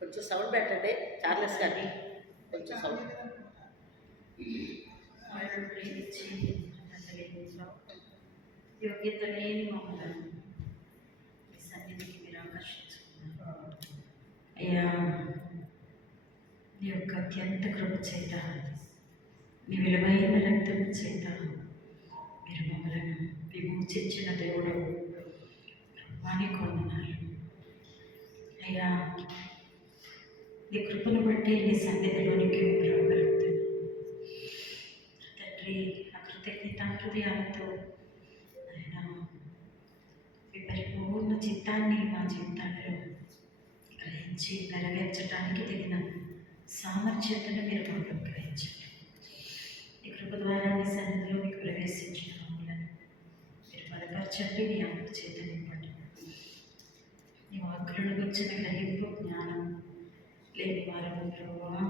కొంచెం సౌండ్ పెట్టండి చార్లెస్ గారిని, కొంచెం సౌండ్. యోగ్యత లేని మమ్మల్ని మీ సన్నిధికి మీరు ఆకర్షించుకున్నారు అయ్యా. నీ యొక్క అత్యంత కృప చేత, నీ విలువైన రక్తం చేత మీరు మమ్మలను విమోచించిన దేవుడు వాణి కొందనాలు అయ్యా. నీ కృపను బట్టి నీ సన్నిధిలోనికి రాగలుగుతాను తండ్రి. ఆ కృతజ్ఞత హృదయాలతో ఆయన మీ పరిపూర్ణ చిత్తాన్ని మా జీవితాల్లో గ్రహించి నెరవేర్చడానికి తగిన సామర్థ్యతను మీరు మాకు గ్రహించండి. ఈ కృప ద్వారా మీ సన్నిధిలో మీకు ప్రవేశించిన మమ్మల్ని మీరు బలపరచండి. నీ ఆత్మ చేత నింపండి. నీ వాక్కులను వచ్చిన గ్రహింపు జ్ఞానం లేని వారు ప్రభువా,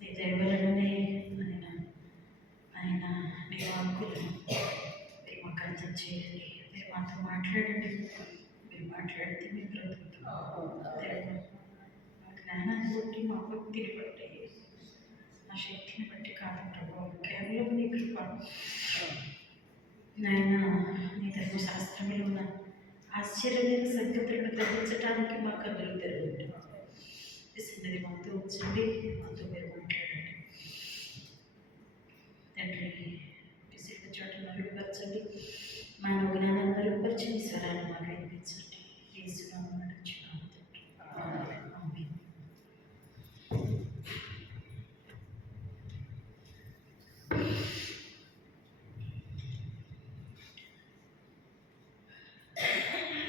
నీ దైవలనే ఆయన నీ వాక్కులను మీరు మాకు అర్థం చేయండి. మీరు మాతో మాట్లాడండి. మీరు మాట్లాడితే మీ బ్రతుకుతాం. మా జ్ఞానాన్ని బట్టి, మా భక్తిని బట్టి, మా శక్తిని బట్టి కాదు ప్రభు, కేవలం నీ కృప. నాయన నీ ధర్మశాస్త్రంలో ఉన్న ఆశ్చర్యమైన సంగతులను గ్రహించడానికి మా కన్నులు తెరవండి. ఈ సన్నది మాతో ఉంచండి, మాతో మీరు మాట్లాడండి తండ్రి. విసిరిన చోట మరుగుపరచండి, మానవ జ్ఞానాన్ని మరుగుపరిచి మీ స్వరాన్ని మాకు వినిపించండి. యేసునామమున నడుచున్నాము తండ్రి, ఆమేన్.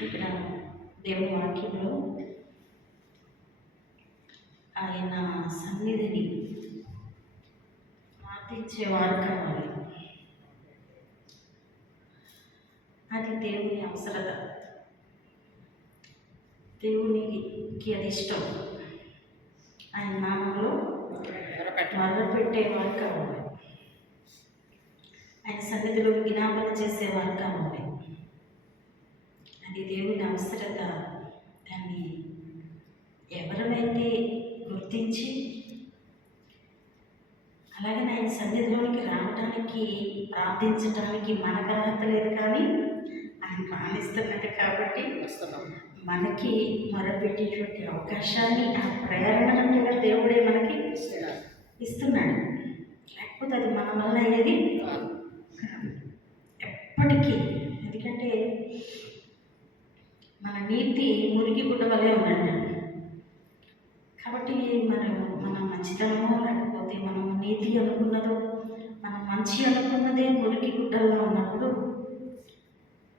ఇక్కడ దేవుని వాక్యంలో ఆయన సన్నిధిని ప్రార్థించేవారు కావాలి. అది దేవుని అవసరత, దేవునికి అది ఇష్టం. ఆయన నామంలో మొదలుపెట్టేవారు కావాలి. ఆయన సన్నిధిలో విజ్ఞాపన చేసేవారు కావాలి. అది దేవుని అవసరత. దాన్ని ఎవరైతే గుర్తించి అలాగే ఆయన సన్నిధిలోనికి రావడానికి, ప్రార్థించడానికి మనకు అర్హత లేదు, కానీ ఆయన ప్రాణిస్తున్నాడు కాబట్టి మనకి మొరపెట్టేటువంటి అవకాశాన్ని, ఆ ప్రేరణను కూడా దేవుడే మనకి ఇస్తున్నాడు. లేకపోతే అది మన వల్ల అయ్యేది ఎప్పటికీ. ఎందుకంటే మన నీతి మురికి గుడ్డ వల్లే ఉందంట. కాబట్టి మన మంచితనమో లేకపోతే మనం నీతి అనుకున్నదో, మనం మంచి అనుకున్నదే మురికి గుడ్డల్లో ఉన్నప్పుడు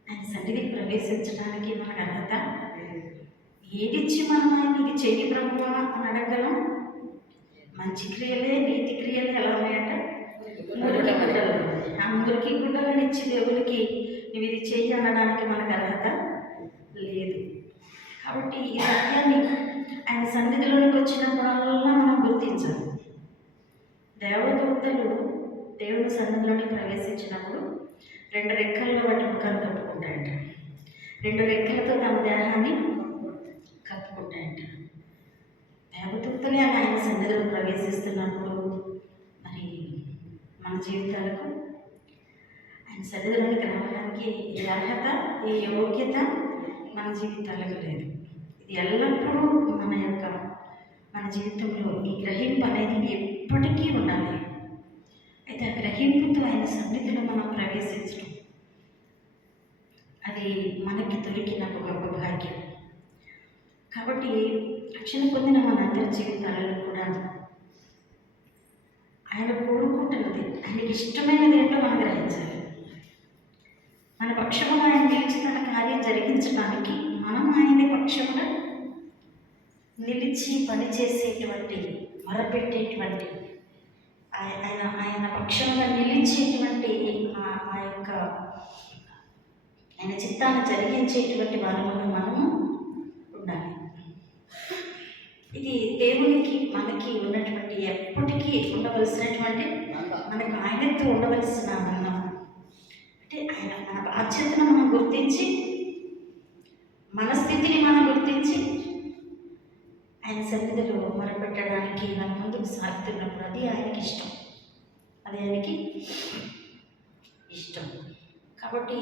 ఆయన సన్నిధికి ప్రవేశించడానికి మనకు అర్హత ఏదిచ్చి మనం ఆయన ఇది చెయ్యి ప్రభువా అని అడగలం. మంచి క్రియలే, నీతి క్రియలే ఎలా ఉన్నాయంట? మురికి గుడ్డలు. ఆ మురికి గుడ్డలను ఇచ్చి దేవునికి నువ్వు ఇది చెయ్యి అనడానికి మనకు అర్హత లేదు. కాబట్టి ఈ సత్యాన్ని ఆయన సన్నిధిలోనికి వచ్చినప్పుడల్లా మనం గుర్తించాలి. దేవదూతలు దేవుని సన్నిధిలోనికి ప్రవేశించినప్పుడు 2 రెక్కల్లో వాటి ముఖాన్ని కప్పుకుంటాయంట. 2 రెక్కలతో తమ దేహాన్ని కప్పుకుంటాయంట. దేవదూతలే ఆయన సన్నిధిలో ప్రవేశిస్తున్నప్పుడు మరి మన జీవితాలకు ఆయన సన్నిధిలోనికి రావడానికి ఏ అర్హత, ఏ యోగ్యత మన జీవితాలకు లేదు. ఇది ఎల్లప్పుడూ మన జీవితంలో ఈ గ్రహింపు అనేది ఎప్పటికీ ఉండాలి. అయితే ఆ గ్రహింపుతో ఆయన సన్నిధిలో మనం ప్రవేశించడం అది మనకి దొరికిన ఒక గొప్ప భాగ్యం. కాబట్టి రక్షణ పొందిన మనందరి జీవితాలలో కూడా ఆయన కోరుకుంటున్నది, ఆయనకి ఇష్టమైనది ఏంటో మనం గ్రహించాలి. మన పక్షమున ఆయన నిలిచి తన కార్యం జరిగించడానికి మనం ఆయన పక్షమున నిలిచి పనిచేసేటువంటి, మొరపెట్టేటువంటి, ఆయన పక్షంగా నిలిచేటువంటి ఆ యొక్క ఆయన చిత్తాన్ని జరిగించేటువంటి వారముగా మనము ఉండాలి. ఇది దేవునికి మనకి ఉన్నటువంటి, ఎప్పటికీ ఉండవలసినటువంటి, మనకు ఆయనతో ఉండవలసిన బంధం. అంటే ఆయన మన బాధ్యతను మనం గుర్తించి మన స్థితిని మనం గుర్తించి ఆయన సన్నిధిలో మొరపెట్టడానికి మన ముందుకు సాగుతున్నప్పుడు అది ఆయనకి ఇష్టం. అది ఆయనకి ఇష్టం. కాబట్టి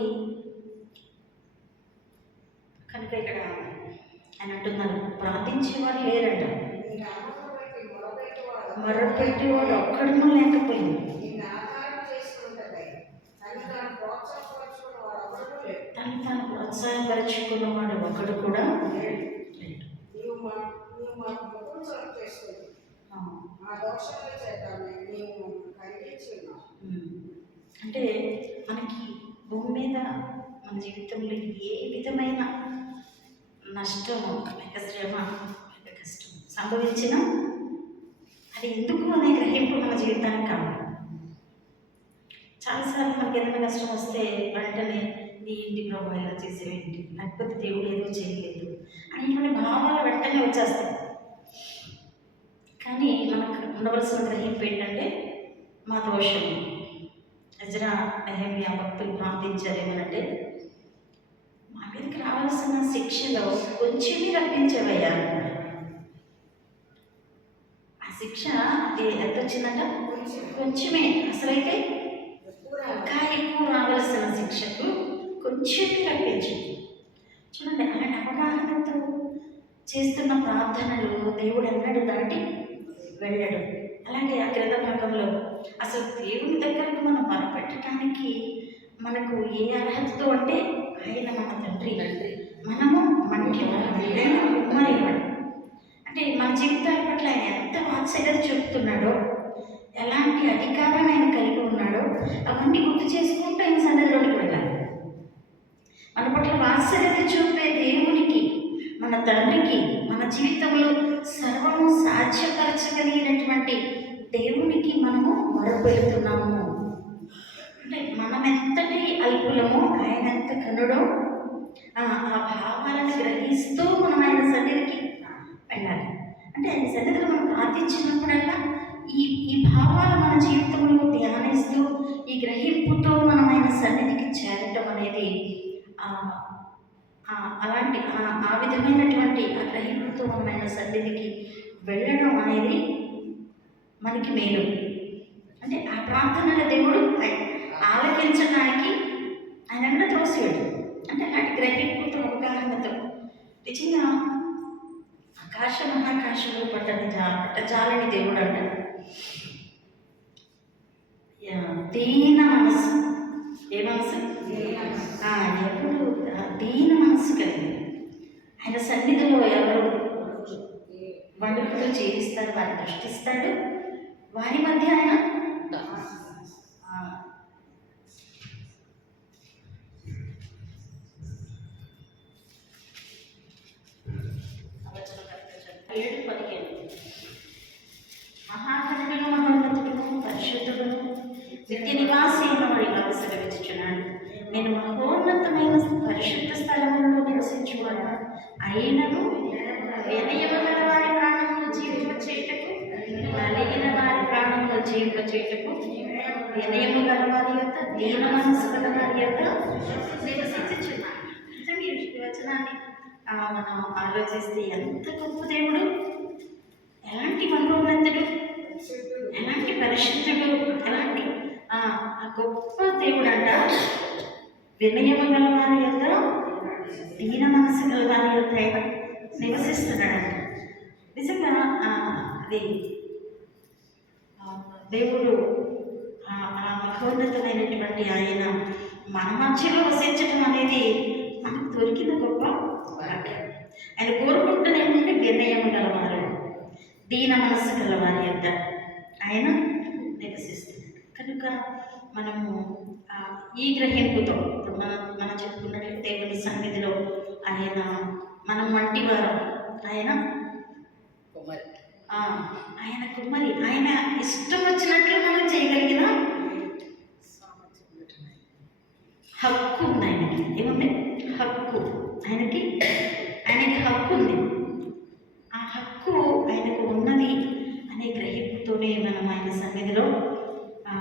కనుక ఇక్కడ ఆయన అంటున్నారు, ప్రార్థించేవారు లేరంట, మొరపెట్టేవాడు ఒక్కడూ లేకపోయింది. తను తాను ప్రోత్సాహపరుచుకున్నవాడు ఒకడు కూడా లేడు. అంటే మనకి భూమి మీద మన జీవితంలో ఏ విధమైన నష్టము లేక శ్రమ లేక కష్టం సంభవించినా అది ఎందుకు అనే గ్రహింపు మన జీవితానికి కావాలి. చాలాసార్లు మనకి ఏదైనా కష్టం వస్తే వెంటనే నీ ఇంటి ప్రభు ఇలా చేసేవేంటి, లేకపోతే దేవుడు ఏదో చేయలేదు అనేటువంటి భావాలు వెంటనే వచ్చేస్తాయి. కానీ మనకు ఉండవలసిన గ్రహింపు ఏంటంటే మా దోషం. ఎజ్రా, నెహెమ్యా భక్తులు ప్రార్థించారేమనంటే, మా మీదకి రావాల్సిన శిక్షలో కొంచెమే రప్పించేవయ్యా. ఆ శిక్ష అది ఎంత వచ్చిందంట? కొంచెమే. అసలైతే ఇంకా ఎక్కువ రావాల్సిన శిక్షకు కొంచెమే రప్పించింది. చూడండి, అలాంటి అవగాహనతో చేస్తున్న ప్రార్థనలు దేవుడు అన్నాడు దాటి వెళ్ళడు. అలాగే ఆ క్రింద భాగంలో అసలు దేవుని దగ్గరకు మనం మొరపెట్టడానికి మనకు ఏ అర్హతతో అంటే ఆయన మన తండ్రి, మనము మంటి ఆయన కుమారుడు. అంటే మన జీవితాల పట్ల ఆయన ఎంత వాత్సల్యత చూపుతున్నాడో, ఎలాంటి అధికారాన్ని ఆయన కలిగి ఉన్నాడో అవన్నీ గుర్తు చేసుకుంటూ ఆయన సన్నిధిలోకి వెళ్ళాలి. మన పట్ల వాత్సల్యత చూపే దేవునికి, మన తండ్రికి, మన జీవితంలో సర్వము సాధ్యపరచగలిగినటువంటి దేవునికి మనము మొరపెడుతున్నాము. అంటే మనం ఎంతటి అల్పులమో ఆయన ఎంత కనుడో ఆ భావాలను గ్రహిస్తూ మనం ఆయన సన్నిధికి వెళ్ళాలి. అంటే ఆయన సన్నిధిలో మనం ప్రార్థించినప్పుడల్లా ఈ భావాలు మన జీవితంలో ధ్యానిస్తూ ఈ గ్రహింపుతో మనం ఆయన సన్నిధికి చేరటం అనేది అలాంటి ఆ విధమైనటువంటి ఆ గ్రహింపుతో మనం ఆయన సన్నిధికి వెళ్ళడం అనేది మనకి మేలు. అంటే ఆ ప్రార్థనల దేవుడు ఆలకించడానికి ఆయన అన్న త్రోసివాడు. అంటే అలాంటి గ్రహింపుతో అవగాహనతో నిజంగా ఆకాశ మహాకాశంలో పట్టజాలని దేవుడు అంటాడు. దీన మనసు. ఏ మనసు? ఎప్పుడు దీన మనసు కలిగి ఆయన సన్నిధిలో ఎవరు వండుకులు చేయిస్తారు, వారిని దృష్టిస్తాడు, వారి మధ్య ఆయన మహాకరుడును మహోన్నతుడును పరిశుద్ధుడును నిత్య నివాసి అయిన వాడిగా సెలవిచ్చుచున్నాడు. నేను మహోన్నతమైన పరిశుద్ధ స్థలములో నివసించువాడు, అయినను వినయము గల వారి ప్రాణములు జీవింపచేయుటకు, నలిగిన వారి ప్రాణములు జీవింపచేయుటకు, వినయము గల వారి యొక్క దీన మనసు గల వారి యొక్క నివసించుచున్నాడు. నిజంగా ఈ వచనాన్ని మనం ఆలోచిస్తే ఎంత గొప్ప దేవుడు, ఎలాంటి మహోన్నతుడు, ఎలాంటి పరిశుద్ధుడు, ఎలాంటి గొప్ప దేవుడు అంట. వినయము గల వారి యొక్క దీన మనసు గల వారి యొక్క ఆయన నివసిస్తున్నాడంట. నిజంగా అది దేవుడు మహోన్నతమైనటువంటి ఆయన మన మధ్యలో వసించడం అనేది మనకు దొరికిన గొప్ప భాగ్యం. ఆయన కోరుకుంటున్న ఏంటంటే వినయము గలవారు, దీన మనస్సు గలవారి యొక్క ఆయన నివసిస్తున్నాడు. కనుక మనము ఈ గ్రహింపుతో మనం చెప్పుకున్నట్లయితే దేవుని సన్నిధిలో ఆయన మనం వంటివారు, ఆయన కుమారి, ఆయన కుమారి, ఆయన ఇష్టం వచ్చినట్లు మనం చేయగలిగిన హక్కు ఉంది ఆయనకి. ఏముంది? హక్కు. ఆయనకి హక్కు ఉంది. ఆ హక్కు ఆయనకు ఉన్నది అనే గ్రహింపుతోనే మనం ఆయన సన్నిధిలో ఆ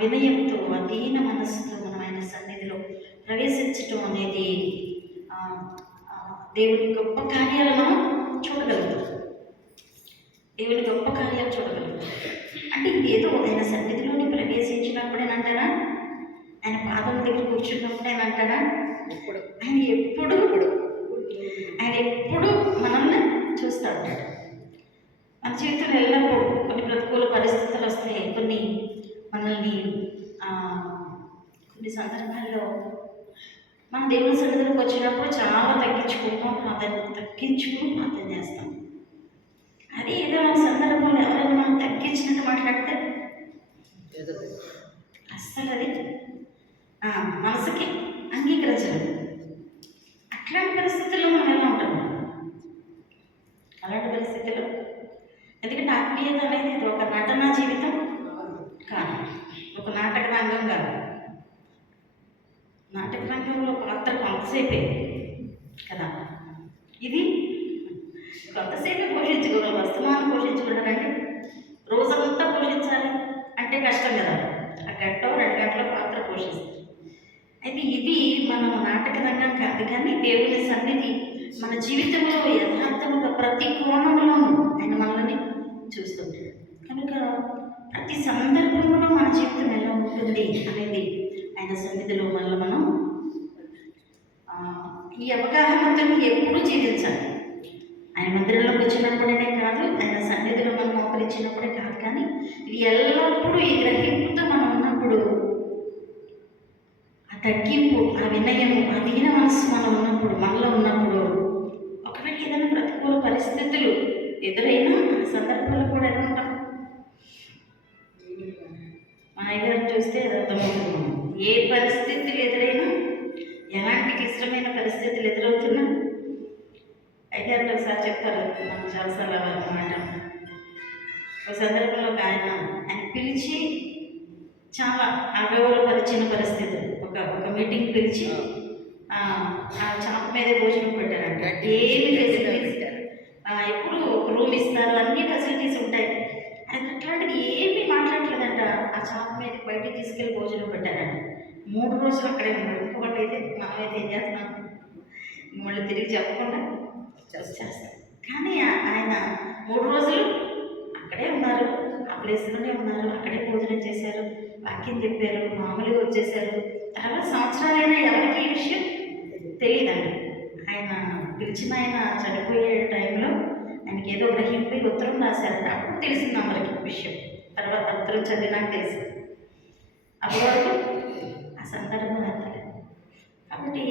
వినయంతో, ఆ దీన మనస్సుతో మనం ఆయన సన్నిధిలో ప్రవేశించటం అనేది దేవుని గొప్ప కార్యాలు మనం చూడగలుగుతాం. దేవుని గొప్ప కార్యాలు చూడగలుగుతాం. అంటే ఇది ఏదో ఆయన సన్నిధిలోని ప్రవేశించినప్పుడేనంటారా, ఆయన పాదం దగ్గర కూర్చున్నప్పుడేనంటారా, ఇప్పుడు ఆయన ఎప్పుడు మనల్ని చూస్తూ ఉంటాడు. మన జీవితంలో ఎల్లప్పుడూ కొన్ని ప్రతికూల పరిస్థితులు వస్తాయి. కొన్ని మనల్ని కొన్ని సందర్భాల్లో మన దేవుని సన్నిధిలోకి వచ్చినప్పుడు చాలా తగ్గించుకుని ప్రార్థన చేస్తాం. అది ఏదైనా సందర్భంలో ఎవరైనా మనం తగ్గించినట్టు మాట్లాడితే అస్సలు అది మనసుకి అంగీకరించలేదు. అట్లాంటి పరిస్థితుల్లో మనం ఎలా ఉంటాం? అలాంటి పరిస్థితుల్లో ఎందుకంటే ఆత్మీయత అనేది ఇది ఒక నటనా జీవితం కాదు, ఒక నాటక రంగం కాదు. నాటక రంగంలో పాత్ర కొంతసేపే కదా, ఇది కొంతసేపే పోషించుకోగలం. వస్తుమానం పోషించుకుంటారంటే రోజంతా పోషించాలి అంటే కష్టం కదా. ఆ గంట 2 గంటల పాత్ర పోషిస్తుంది. అయితే ఇది మనం నాటక రంగం కాదు, కానీ దేవుని సన్నిధి మన జీవితంలో యథార్థముగా ప్రతి కోణంలోనూ ఆయన మనల్ని చూస్తుంటాడు. కనుక ప్రతి సందర్భంలో మన జీవితం ఎలా ఉంటుంది అనేది ఆయన సన్నిధిలో మనం ఈ అవగాహనతో ఎప్పుడూ జీవించాలి. ఆయన మందిరంలోకి వచ్చినప్పుడే కాదు, ఆయన సన్నిధిలో మనం మోకరించినప్పుడే కాదు, కానీ ఇది ఎల్లప్పుడూ ఈ గ్రహింపుతో మనం ఉన్నప్పుడు, ఆ తగ్గింపు, ఆ వినయము, ఆ దీన మనస్సు మనం ఉన్నప్పుడు, మనలో ఉన్నప్పుడు, ఒకవేళ ఏదైనా ప్రతికూల పరిస్థితులు ఎదురైనా ఆ సందర్భంలో కూడా ఎలా ఉంటాం? మా అయ్యగారు చూస్తే అర్థమవుతుంది. ఏ పరిస్థితులు ఎదురైనా, ఎలాంటి క్లిష్టమైన పరిస్థితులు ఎదురవుతున్నా అయ్యగారు ఒకసారి చెప్తారు, మనం చాలాసార్లు మాట. ఒక సందర్భంలో ఆయన పిలిచి చాలా అగౌరవపరిచిన పరిస్థితి. ఒక మీటింగ్ పిలిచి ఆ చాప మీద భోజనం పెట్టారంట. ఏమి ఫెసిలిటీస్, ఎప్పుడు ఒక రూమ్ ఇస్తారు, అన్ని ఫెసిలిటీస్ ఉంటాయి. ఆయన అట్లాంటిది ఏమీ మాట్లాడలేదంట. ఆ చాప మీద బయటికి తీసుకెళ్ళి భోజనం పెట్టారంట. 3 రోజులు అక్కడే ఉన్నాడు. ఇంకొకటి అయితే మనమైతే ఏం చేస్తాం, మళ్ళీ తిరిగి చెప్పకుండా చేస్తాం. కానీ ఆయన 3 రోజులు అక్కడే ఉన్నారు, ఆ ప్లేస్లోనే ఉన్నారు, అక్కడే భోజనం చేశారు, వాక్యం చెప్పారు, మామూలుగా వచ్చేసారు. తర్వాత సంవత్సరాలైనా ఎవరికి ఈ విషయం తెలియదండి. ఆయన పిలిచిన ఆయన చనిపోయే టైంలో ఆయనకి ఏదో గ్రహింపై ఉత్తరం రాశారంట. అప్పుడు తెలిసింది అందరికి విషయం. తర్వాత ఉత్తరం చదివినాక తెలిసింది. అప్పటి వరకు ఆ సందర్భం అంతలేదు. కాబట్టి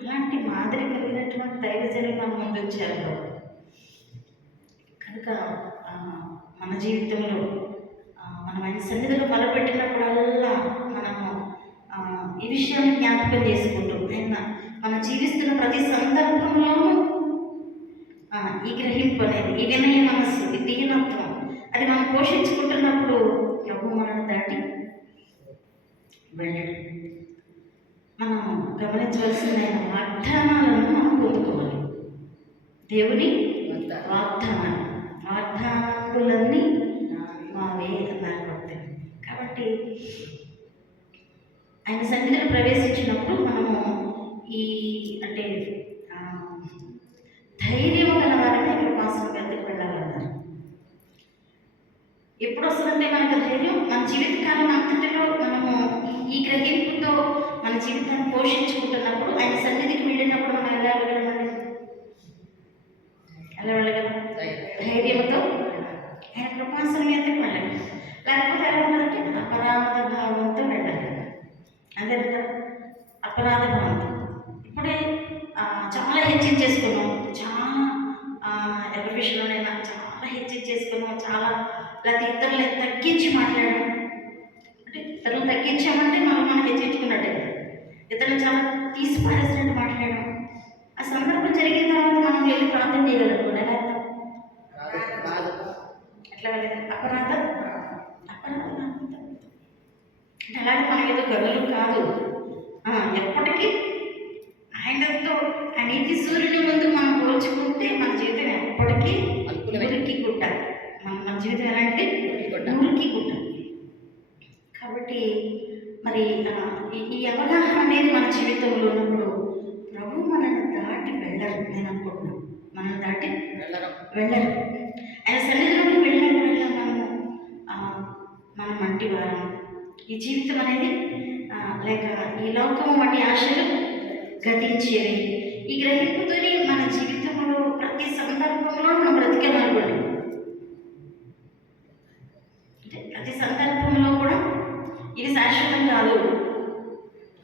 అలాంటి మాదిరి కలిగినటువంటి దైవజనులు మన ముందు వచ్చారు. కనుక మన జీవితంలో మనం ఆయన సన్నిధిలో మొదలుపెట్టినప్పుడల్లా మనము ఈ విషయాన్ని జ్ఞాపకం చేసుకుంటూ ఆయన మనం జీవిస్తున్న ప్రతి సందర్భంలోనూ ఈ గ్రహింపు అనేది, ఈ వినయ మనస్సు, ఈ దీనత్వం అది మనం పోషించుకుంటున్నప్పుడు ప్రభు మనల్ని దాటి వెళ్ళడం. మనం గమనించవలసిన వాగ్దానాలను మనం పొందుకోవాలి. దేవుని వాగ్దానాలన్నీ మావే అన్నారు. కాబట్టి ఆయన సన్నిధిలో ప్రవేశించినప్పుడు మనము ఈ అంటే ధైర్యం గల వారిని కృపాసనం ఎందుకు వెళ్ళాలన్నారు. ఎప్పుడు వస్తుందంటే మనకు ధైర్యం, మన జీవితకాలం అంతటిలో మనము ఈ గ్రహింపుతో మన జీవితాన్ని పోషించుకుంటున్నప్పుడు, ఆయన సన్నిధికి వెళ్ళినప్పుడు మనం ఎలా వెళ్ళగలమండి? ఎలా వెళ్ళగలం? ధైర్యంతో ఆయన కృపాసనం ఎందుకు వెళ్ళాలి. లేకపోతే ఎలా ఉండాలంటే అపరాధ భావంతో వెళ్ళాలి. అదంట అపరాధ భావంతో. ఇప్పుడే చాలా హెచ్చించేసుకున్నాం, చాలా ఎవరి విషయంలోనైనా చాలా హెచ్చించేసుకున్నాం, చాలా లేకపోతే ఇతరులను తగ్గించి మాట్లాడడం. అంటే ఇతరులను తగ్గించామంటే మనం హెచ్చించుకున్నట్టే. ఇతరులను చాలా తీసి పారేసినట్టు మాట్లాడడం. ఆ సందర్భం జరిగిన తర్వాత మనం వెళ్ళి ప్రార్థన చేయగలుగుతాం. ఎలా ఎట్లా వెళ్ళదు? అపరాధం అంటే అలాగే మనం ఏదో గనులు కాదు, ఎప్పటికీ ఆయనతో ఆ నీతి సూర్యుని ముందు మనం పోల్చుకుంటే మన జీవితం ఎప్పటికీ మురికి గుట్ట. మన జీవితం ఎలాంటి మురికి గుట్ట. కాబట్టి మరి ఈ అవగాహన అనేది మన జీవితంలో ఉన్నప్పుడు ప్రభు మనల్ని దాటి వెళ్ళరు. నేను అనుకుంటున్నాను. మనల్ని దాటి వెళ్ళరు. వెళ్ళరు. ఆయన సన్నిధిలోకి వెళ్ళినప్పుడల్లా మనము మనం మంటి వారం. ఈ జీవితం అనేది లేక ఈ లోకం వాటి ఆశలు గతించేవి. ఈ గ్రహింపుతోనే మన జీవితంలో ప్రతి సందర్భంలో మనం బ్రతికేమనుకోండి. అంటే ప్రతి సందర్భంలో కూడా ఇది శాశ్వతం కాదు.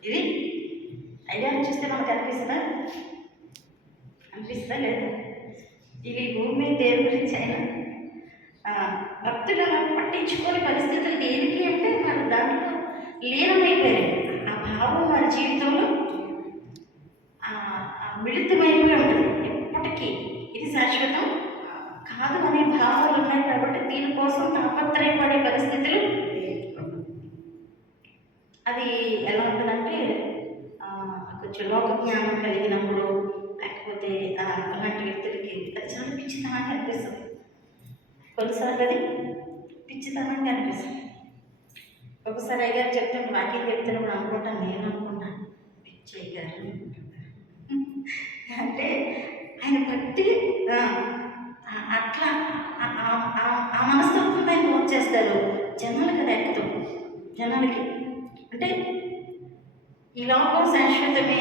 ఇది అయ్యాన్ని చూస్తే మనకు అనిపిస్తుందా? అనిపిస్తుందా లేదా? ఇది భూమి మీద దేని గురించి అయినా భక్తులు అలా పట్టించుకోని పరిస్థితులు దేనికి అంటే మన దాంట్లో లీనమైపోయారు. ఆ భావం వారి జీవితంలో మిళితమైపోయి ఉంటుంది. ఎప్పటికీ ఇది శాశ్వతం కాదు అనే భావాలు ఉన్నాయి కాబట్టి దీనికోసం తాపత్రయపడే పరిస్థితులు. అది ఎలా ఉంటుందంటే కొంచెం లోక జ్ఞానం కలిగినప్పుడు లేకపోతే అలాంటి వ్యక్తులకి అది చాలా పిచ్చితనంగా అనిపిస్తుంది. కొన్నిసార్లు అది పిచ్చితనంగా అనిపిస్తుంది. ఒకసారి అయ్యారు చెప్తాను, వాక్యం చెప్తున్నప్పుడు అనుకుంటాను, నేను అనుకుంటాను పిచ్చి అయ్యారు అంటే ఆయన భక్తి అట్లా ఆ మనస్తత్వం ఆయన వచ్చేస్తారు. జనాలకి అది ఎక్కుతాం. జనాలకి అంటే ఈ లోకం శాశ్వతమే,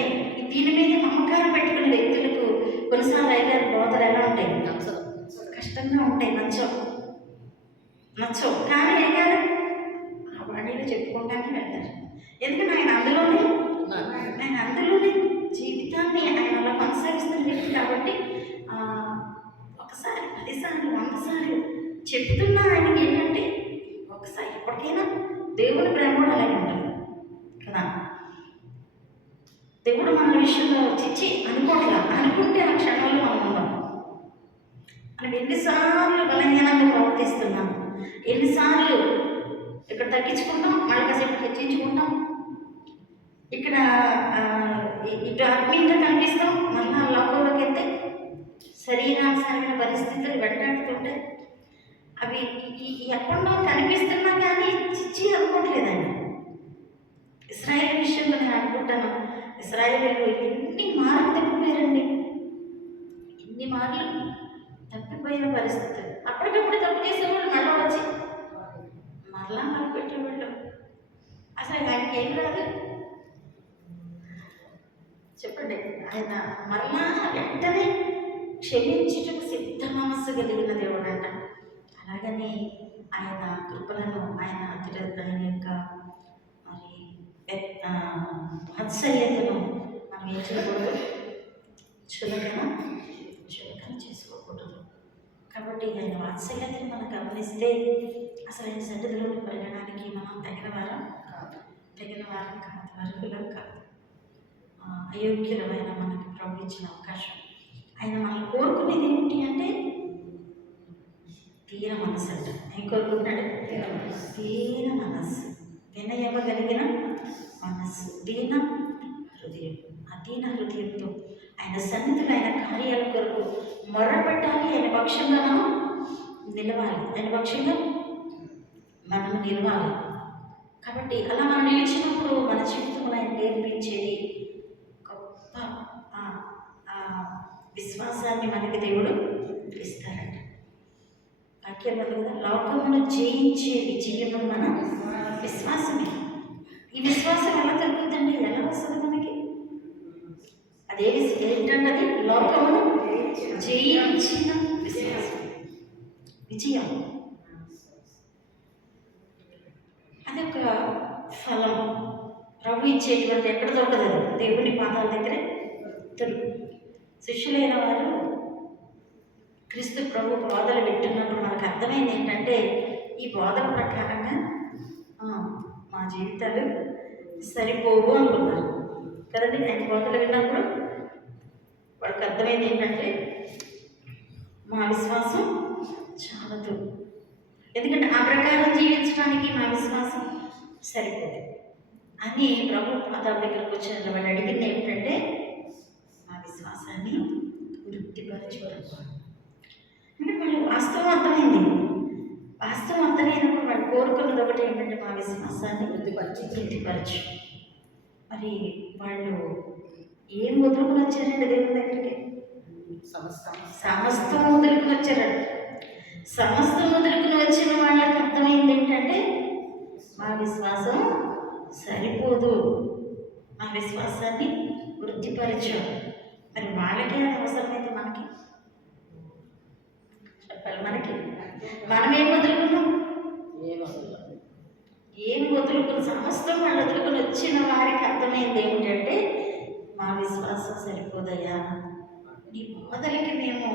దీని మీద నమ్మకాలు పెట్టుకునే వ్యక్తులకు కొన్నిసార్లు అయ్యారు బోధలు ఎలా ఉంటాయి? కష్టంగా ఉంటాయి, నచ్చవు. కానీ అయ్యారు ఆ వాణిలో చెప్పుకుంటానే వెళ్తారు. ఎందుకంటే ఆయన అందులోనే జీవితాన్ని ఆయన అలా కొనసాగిస్తున్న వ్యక్తి కాబట్టి ఒకసారి 10 సార్లు 100 సార్లు చెప్తున్నా ఆయనకి ఏంటంటే ఒకసారి ఎప్పటికైనా దేవుని ప్రేమ కూడా అలాగే ఉంటుంది కదా. దేవుడు మన విషయంలో చిచ్చి అనుకుంటే ఆ క్షణంలో మనం ఉన్నాం. మనం ఎన్నిసార్లు బలహీనంగా ప్రవర్తిస్తున్నాం, ఎన్నిసార్లు ఇక్కడ తగ్గించుకుంటాం, మళ్ళీ కాసేపు హెచ్చించుకుంటాం, ఇక్కడ ఇటు ఆత్మీయంగా కనిపిస్తాం, మళ్ళీ లోకంలోకి వెళ్తే శరీరానుసారమైన పరిస్థితులు వెంటాడుతుంటే అవి ఎక్కడో కనిపిస్తున్నా కానీ చిచ్చి అనుకోవట్లేదండి. ఇశ్రాయేలు విషయంలో నేను అనుకుంటాను, ఇశ్రాయేలు ఎన్ని మార్లు తప్పిపోయారండి, ఎన్ని మార్లు తప్పిపోయిన పరిస్థితులు. అప్పటికప్పుడు తప్పు చేసేవాళ్ళు మళ్ళీ వచ్చి మరలా నాకు పెట్టేవాళ్ళు. అసలు ఆయనకి ఏం రాదు చెప్పండి. ఆయన మరలా వెంటనే క్షమించుటకు సిద్ధ మనస్సు కలిగిన దేవుడు అంట. అలాగని ఆయన కృపలను ఆయన యొక్క మరి వాత్సల్యతను మనం ఏం చేయకూడదు, చులకన చేసుకోకూడదు. కాబట్టి ఆయన వాత్సల్యతను మనం గమనిస్తే అసలు ఆయన సన్నిధిలోకి వెళ్ళడానికి మనం తగిన వారం కాదు, అర్హులం కాదు, అయోగ్యులమైన మనకి ప్రభు ఇచ్చిన అవకాశం. ఆయన మనం కోరుకునేది ఏంటి అంటే దీన మనసు అంట. ఏం కోరుకుంటున్నాడు? దీన మనస్సు, వినయమ కలిగిన మనస్సు, దీన హృదయం. ఆ దీన హృదయంతో ఆయన సన్నిధిలో ఆయన కార్యాల కొరకు మొరపెట్టాలి. ఆయన పక్షంగా మనం నిలవాలి, కాబట్టి అలా మనం నిలిచినప్పుడు మన జీవితంలో ఆయన నేర్పించేది గొప్ప విశ్వాసాన్ని మనకి దేవుడు ఇస్తారంట. వాక్యం కదా, లోకమును జయించే విజయము మన విశ్వాసమే. ఈ విశ్వాసం ఎలా కలుగుతుందండి? ఎలా వస్తుంది మనకి? అదే ఏంటన్నది లోకమును జయించిన విశ్వాసం, విజయం. అదొక ఫలం ప్రభు ఇచ్చేటువంటి, ఎక్కడ దొరకదు, దేవుని పాదాల దగ్గరే దొరుకు. శిష్యులైన వారు క్రీస్తు ప్రభు బోధలు వింటున్నప్పుడు మనకు అర్థమైంది ఏంటంటే ఈ బోధల ప్రకారంగా మా జీవితాలు సరిపోవు అనుకున్నారు కదండి. ఆయన బోధలు విన్నప్పుడు వాళ్ళకి అర్థమైంది ఏంటంటే మా విశ్వాసం చాలదు, ఎందుకంటే ఆ ప్రకారం జీవించడానికి మా విశ్వాసం సరిపోదు అని ప్రభు పాదాల దగ్గరకు వచ్చిన వాళ్ళు అడిగింది ఏమిటంటే మా విశ్వాసాన్ని వృద్ధిపరచుకోవాలి. అంటే వాళ్ళు వాస్తవం అర్థమైనప్పుడు వాళ్ళు కోరుకున్నది ఒకటి ఏంటంటే మా విశ్వాసాన్ని వృద్ధిపరచు. మరి వాళ్ళు ఏం వదులుకుని వచ్చారండి దేవుని దగ్గరికి? సమస్తం వదులుకుని వచ్చారంట. సమస్తం వదులుకుని వచ్చిన వాళ్ళకి అర్థమైంది ఏంటంటే మా విశ్వాసం సరిపోదు, మా విశ్వాసాన్ని వృద్ధిపరచాం. మరి వాళ్ళకే అది అవసరమైతే మనకి చెప్పాలి. మనం ఏం వదులుకున్నాం? ఏం వదులుకుని సమస్తం వాళ్ళు వదులుకుని వచ్చిన వారికి అర్థమైంది ఏమిటంటే మా విశ్వాసం సరిపోదయ్యా, ఈ బోధలకి మేము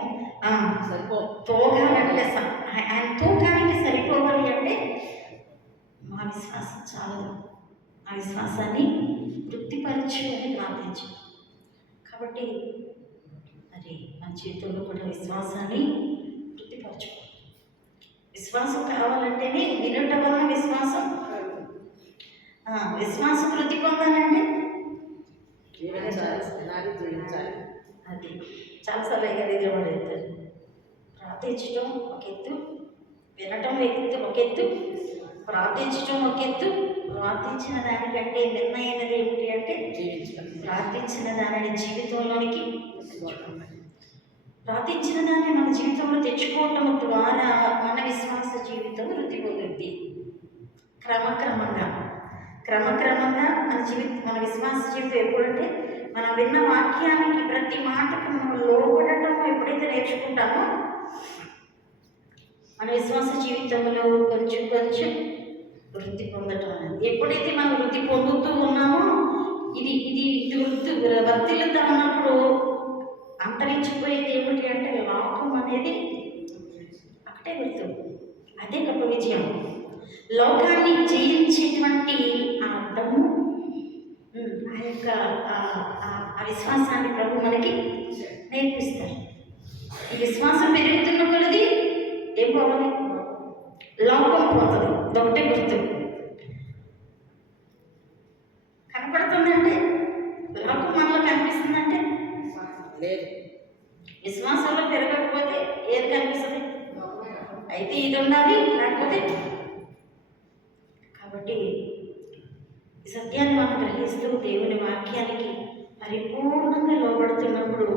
తోగాలంటే ఆయన తూకానికి సరిపోవాలి అంటే మా విశ్వాసం చాలదు, ఆ విశ్వాసాన్ని వృత్తిపరచు అని ప్రార్థించాం. కాబట్టి మరి మన జీవితంలో కూడా విశ్వాసాన్ని వృత్తిపరచు. విశ్వాసం కావాలంటేనే వినటం వలన విశ్వాసం, విశ్వాసం వృద్ధి పొందాలంటే అది చాలాసార్లు అయ్యారు దేవుడు ఎత్తారు. ప్రార్థించడం ఒక ఎత్తు, వినటం ఒక ఎత్తు, ప్రార్థించడం ఒక ఎత్తు. ప్రార్థించిన దానికంటే నిర్ణయమైనది ఏమిటి అంటే ప్రార్థించిన దానిని జీవితంలోనికి, ప్రార్థించిన దాన్ని మన జీవితంలో తెచ్చుకోవటం ద్వారా మన విశ్వాస జీవితం వృద్ధి పొందుద్ది. క్రమక్రమంగా మన విశ్వాస జీవితం ఎప్పుడంటే మనం విన్న వాక్యానికి ప్రతి మాటకు మనం లోబడటం ఎప్పుడైతే నేర్చుకుంటామో మన విశ్వాస జీవితంలో కొంచెం వృద్ధి పొందటం అనేది. ఎప్పుడైతే మనం వృద్ధి పొందుతూ ఉన్నామో ఇది వర్తిల్లుతా ఉన్నప్పుడు అంతరించిపోయేది ఏమిటి అంటే లోకం అనేది ఒకటే గుర్తు, అదే గొప్ప విజయం. లోకాన్ని జయించేటువంటి ఆ అర్థము, ఆ యొక్క ఆ విశ్వాసాన్ని ప్రభు మనకి నేర్పిస్తారు. ఈ విశ్వాసం పెరుగుతున్న కొలది ఏం పోవాలి? లోకం పోతుంది. ఒకటే గుర్తు. కనపడుతుందంటే లోకం మనలో కనిపిస్తుందంటే లేదు. విశ్వాసంలో పెరగకపోతే ఏది కనిపిస్తుంది? అయితే ఇది ఉండాలి, లేకపోతే. కాబట్టి ఈ సత్యాన్ని మనం గ్రహిస్తూ దేవుని వాక్యానికి పరిపూర్ణంగా లోబడుతున్నప్పుడు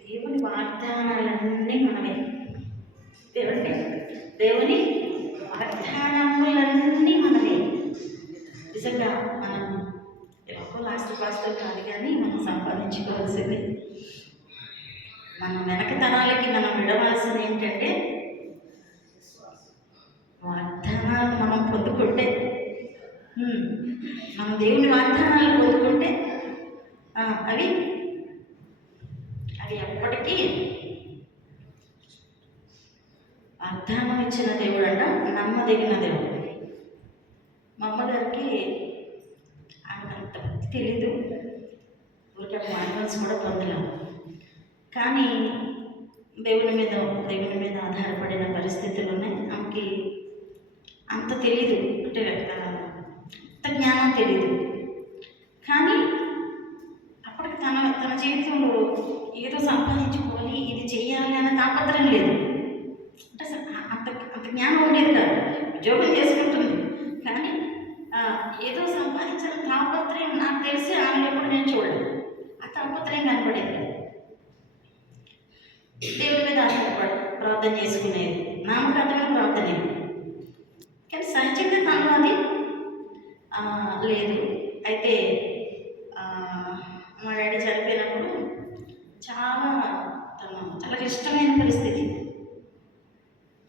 దేవుని వాగ్దానాలన్నీ మనమే. దేవుని వాగ్దానములన్నీ మనమే. నిజంగా మనం ఎలాగో లాస్ట్ కాదు, కానీ మనం సంపాదించుకోవాల్సింది, మన వెనకతనాలకి మనం విడవలసింది ఏంటంటే వాగ్దానాలు మనం పొందుకుంటే, మనం దేవుని వాగ్దానాలు పొందుకుంటే అవి ఎప్పటికీ వాగ్దానం ఇచ్చిన దేవుడు అంట, నమ్మదగిన దేవుడు. మా అమ్మగారికి అంత తెలీదు, ఊరికే మాన్యువల్స్ కూడా పొందలేము. కానీ దేవుని మీద ఆధారపడిన పరిస్థితులు ఉన్నాయి. ఆమెకి అంత తెలీదు, అంటే అంత జ్ఞానం తెలీదు. కానీ అప్పటికి తన జీవితంలో ఏదో సంపాదించుకోవాలి, ఇది చేయాలి అనే తాపత్రయం లేదు. అంటే అంత జ్ఞానం ఉండేది కాదు. ఉద్యోగం చేసుకుంటుంది, కానీ ఏదో సంపాదించాలని తాపత్రయం నాకు తెలిసి ఆమె ఎప్పుడు నేను చూడలేదు. ఆ తాపత్రయం కనపడేది. దేవుడి మీద ఆధారపడి ప్రార్థన చేసుకునేది, నామకార్థమైన ప్రార్థనే. కానీ సహజంగా తను అది లేదు. అయితే మా డాడీ చనిపోయినప్పుడు చాలా ఇష్టమైన పరిస్థితి.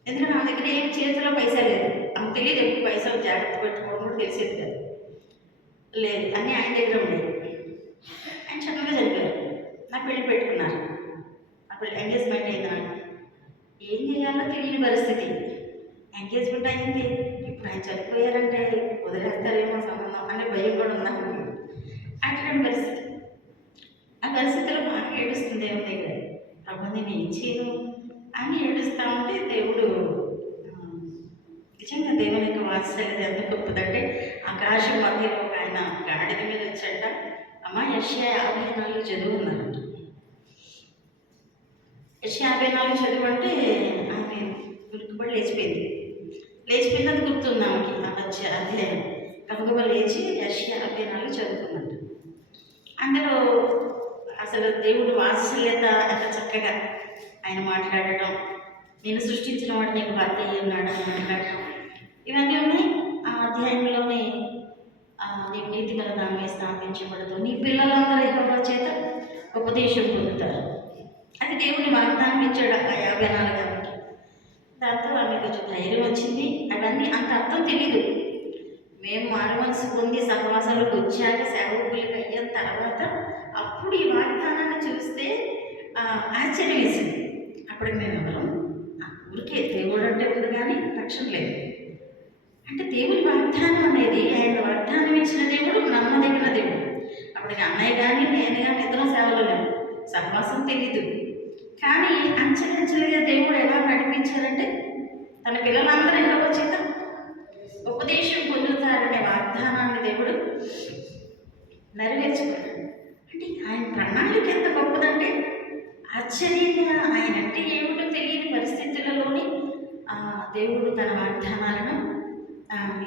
ఎందుకంటే నా దగ్గర ఏం చేతిలో పైసా లేదు. ఆమె తెలియదు, ఎప్పుడు పైసలు జాగ్రత్త పెట్టుకోవడం కూడా తెలిసేది కాదు. లేదు, అన్నీ ఆయన దగ్గర ఉండేది. ఆయన చక్కగా చనిపోయారు. నా పెళ్లి పెట్టుకున్నారు. అప్పుడు ఎంగేజ్మెంట్ అయింది. నాకు ఏం చేయాలో తెలియని పరిస్థితి. ఎంగేజ్మెంట్ అయింది, ఇప్పుడు ఆయన చనిపోయారంటే వదిలేస్తారేమో సంబంధం అనే భయం కూడా ఉంది నాకు. అటువంటి పరిస్థితి. ఆ పరిస్థితిలో బాగా ఏడుస్తుంది దేవుని దగ్గర. ప్రభు నేను ఏం చేయను అని ఏడుస్తూ ఉంటే దేవుడు, నిజంగా దేవుని యొక్క వాత్సల్యత ఎంత గొప్పదంటే ఆకాశం మధ్యలో ఆయన గాడిద మీద వచ్చాట. అమ్మ యెషయా 54 చదువున్నారంట. యెషయా 54 చదువు అంటే ఆమె ఉలిక్కిపడి లేచిపోయింది. అది గుర్తుంది ఆమెకి. అదే గబగబా లేచి యెషయా 54 చదువుకుందంట. అందులో ఆ అసలు దేవుడు వాత్సల్యత ఎంత చక్కగా ఆయన మాట్లాడటం, నేను సృష్టించిన వాడు నీకు భర్త అయ్యి ఉన్నాడు అని మాట్లాడటం, ఇవన్నీ ఉన్నాయి. ఆ అధ్యాయంలోనే నీవు నీతి గల దానిపై స్థాపించబడదు, నీ పిల్లలందరూ యెహోవా చేత ఉపదేశం పొందుతారు. అది దేవుని వాగ్దానం ఇచ్చాడు ఆ 54 కాబట్టి. దాంతో ఆమె కొంచెం ధైర్యం వచ్చింది. అవన్నీ అంత అర్థం తెలీదు. మేము మారు మనసు పొంది సహవాసాలకు వచ్చాక సేవకులకి అయిన తర్వాత అప్పుడు ఈ వాగ్దానాన్ని చూస్తే ఆశ్చర్యం వేసింది. అప్పటికి మేము ఎవరం ఊరికే దేవుడు అంటే ఉంది కానీ రక్షణ లేదు. అంటే దేవుని వాగ్దానం అనేది, ఆయన వాగ్దానం ఇచ్చిన దేవుడు, నమ్మదగిన దేవుడు. అప్పటికి అన్నయ్య కానీ నేను కానీ ఇద్దరం సేవలో లేము, సహవాసం తెలీదు. కానీ అంచెలంచెలుగా దేవుడు ఎలా నడిపించారంటే తన పిల్లలందరూ ఎలా చేత ఉపదేశం పొందుతారనే వాగ్దానాన్ని దేవుడు నెరవేర్చుకున్నాడు. అంటే ఆయన ప్రణాళిక ఎంత గొప్పదంటే ఆశ్చర్యంగా ఆయన అంటే ఏమిటో తెలియని పరిస్థితులలోని దేవుడు తన వాగ్దానాలను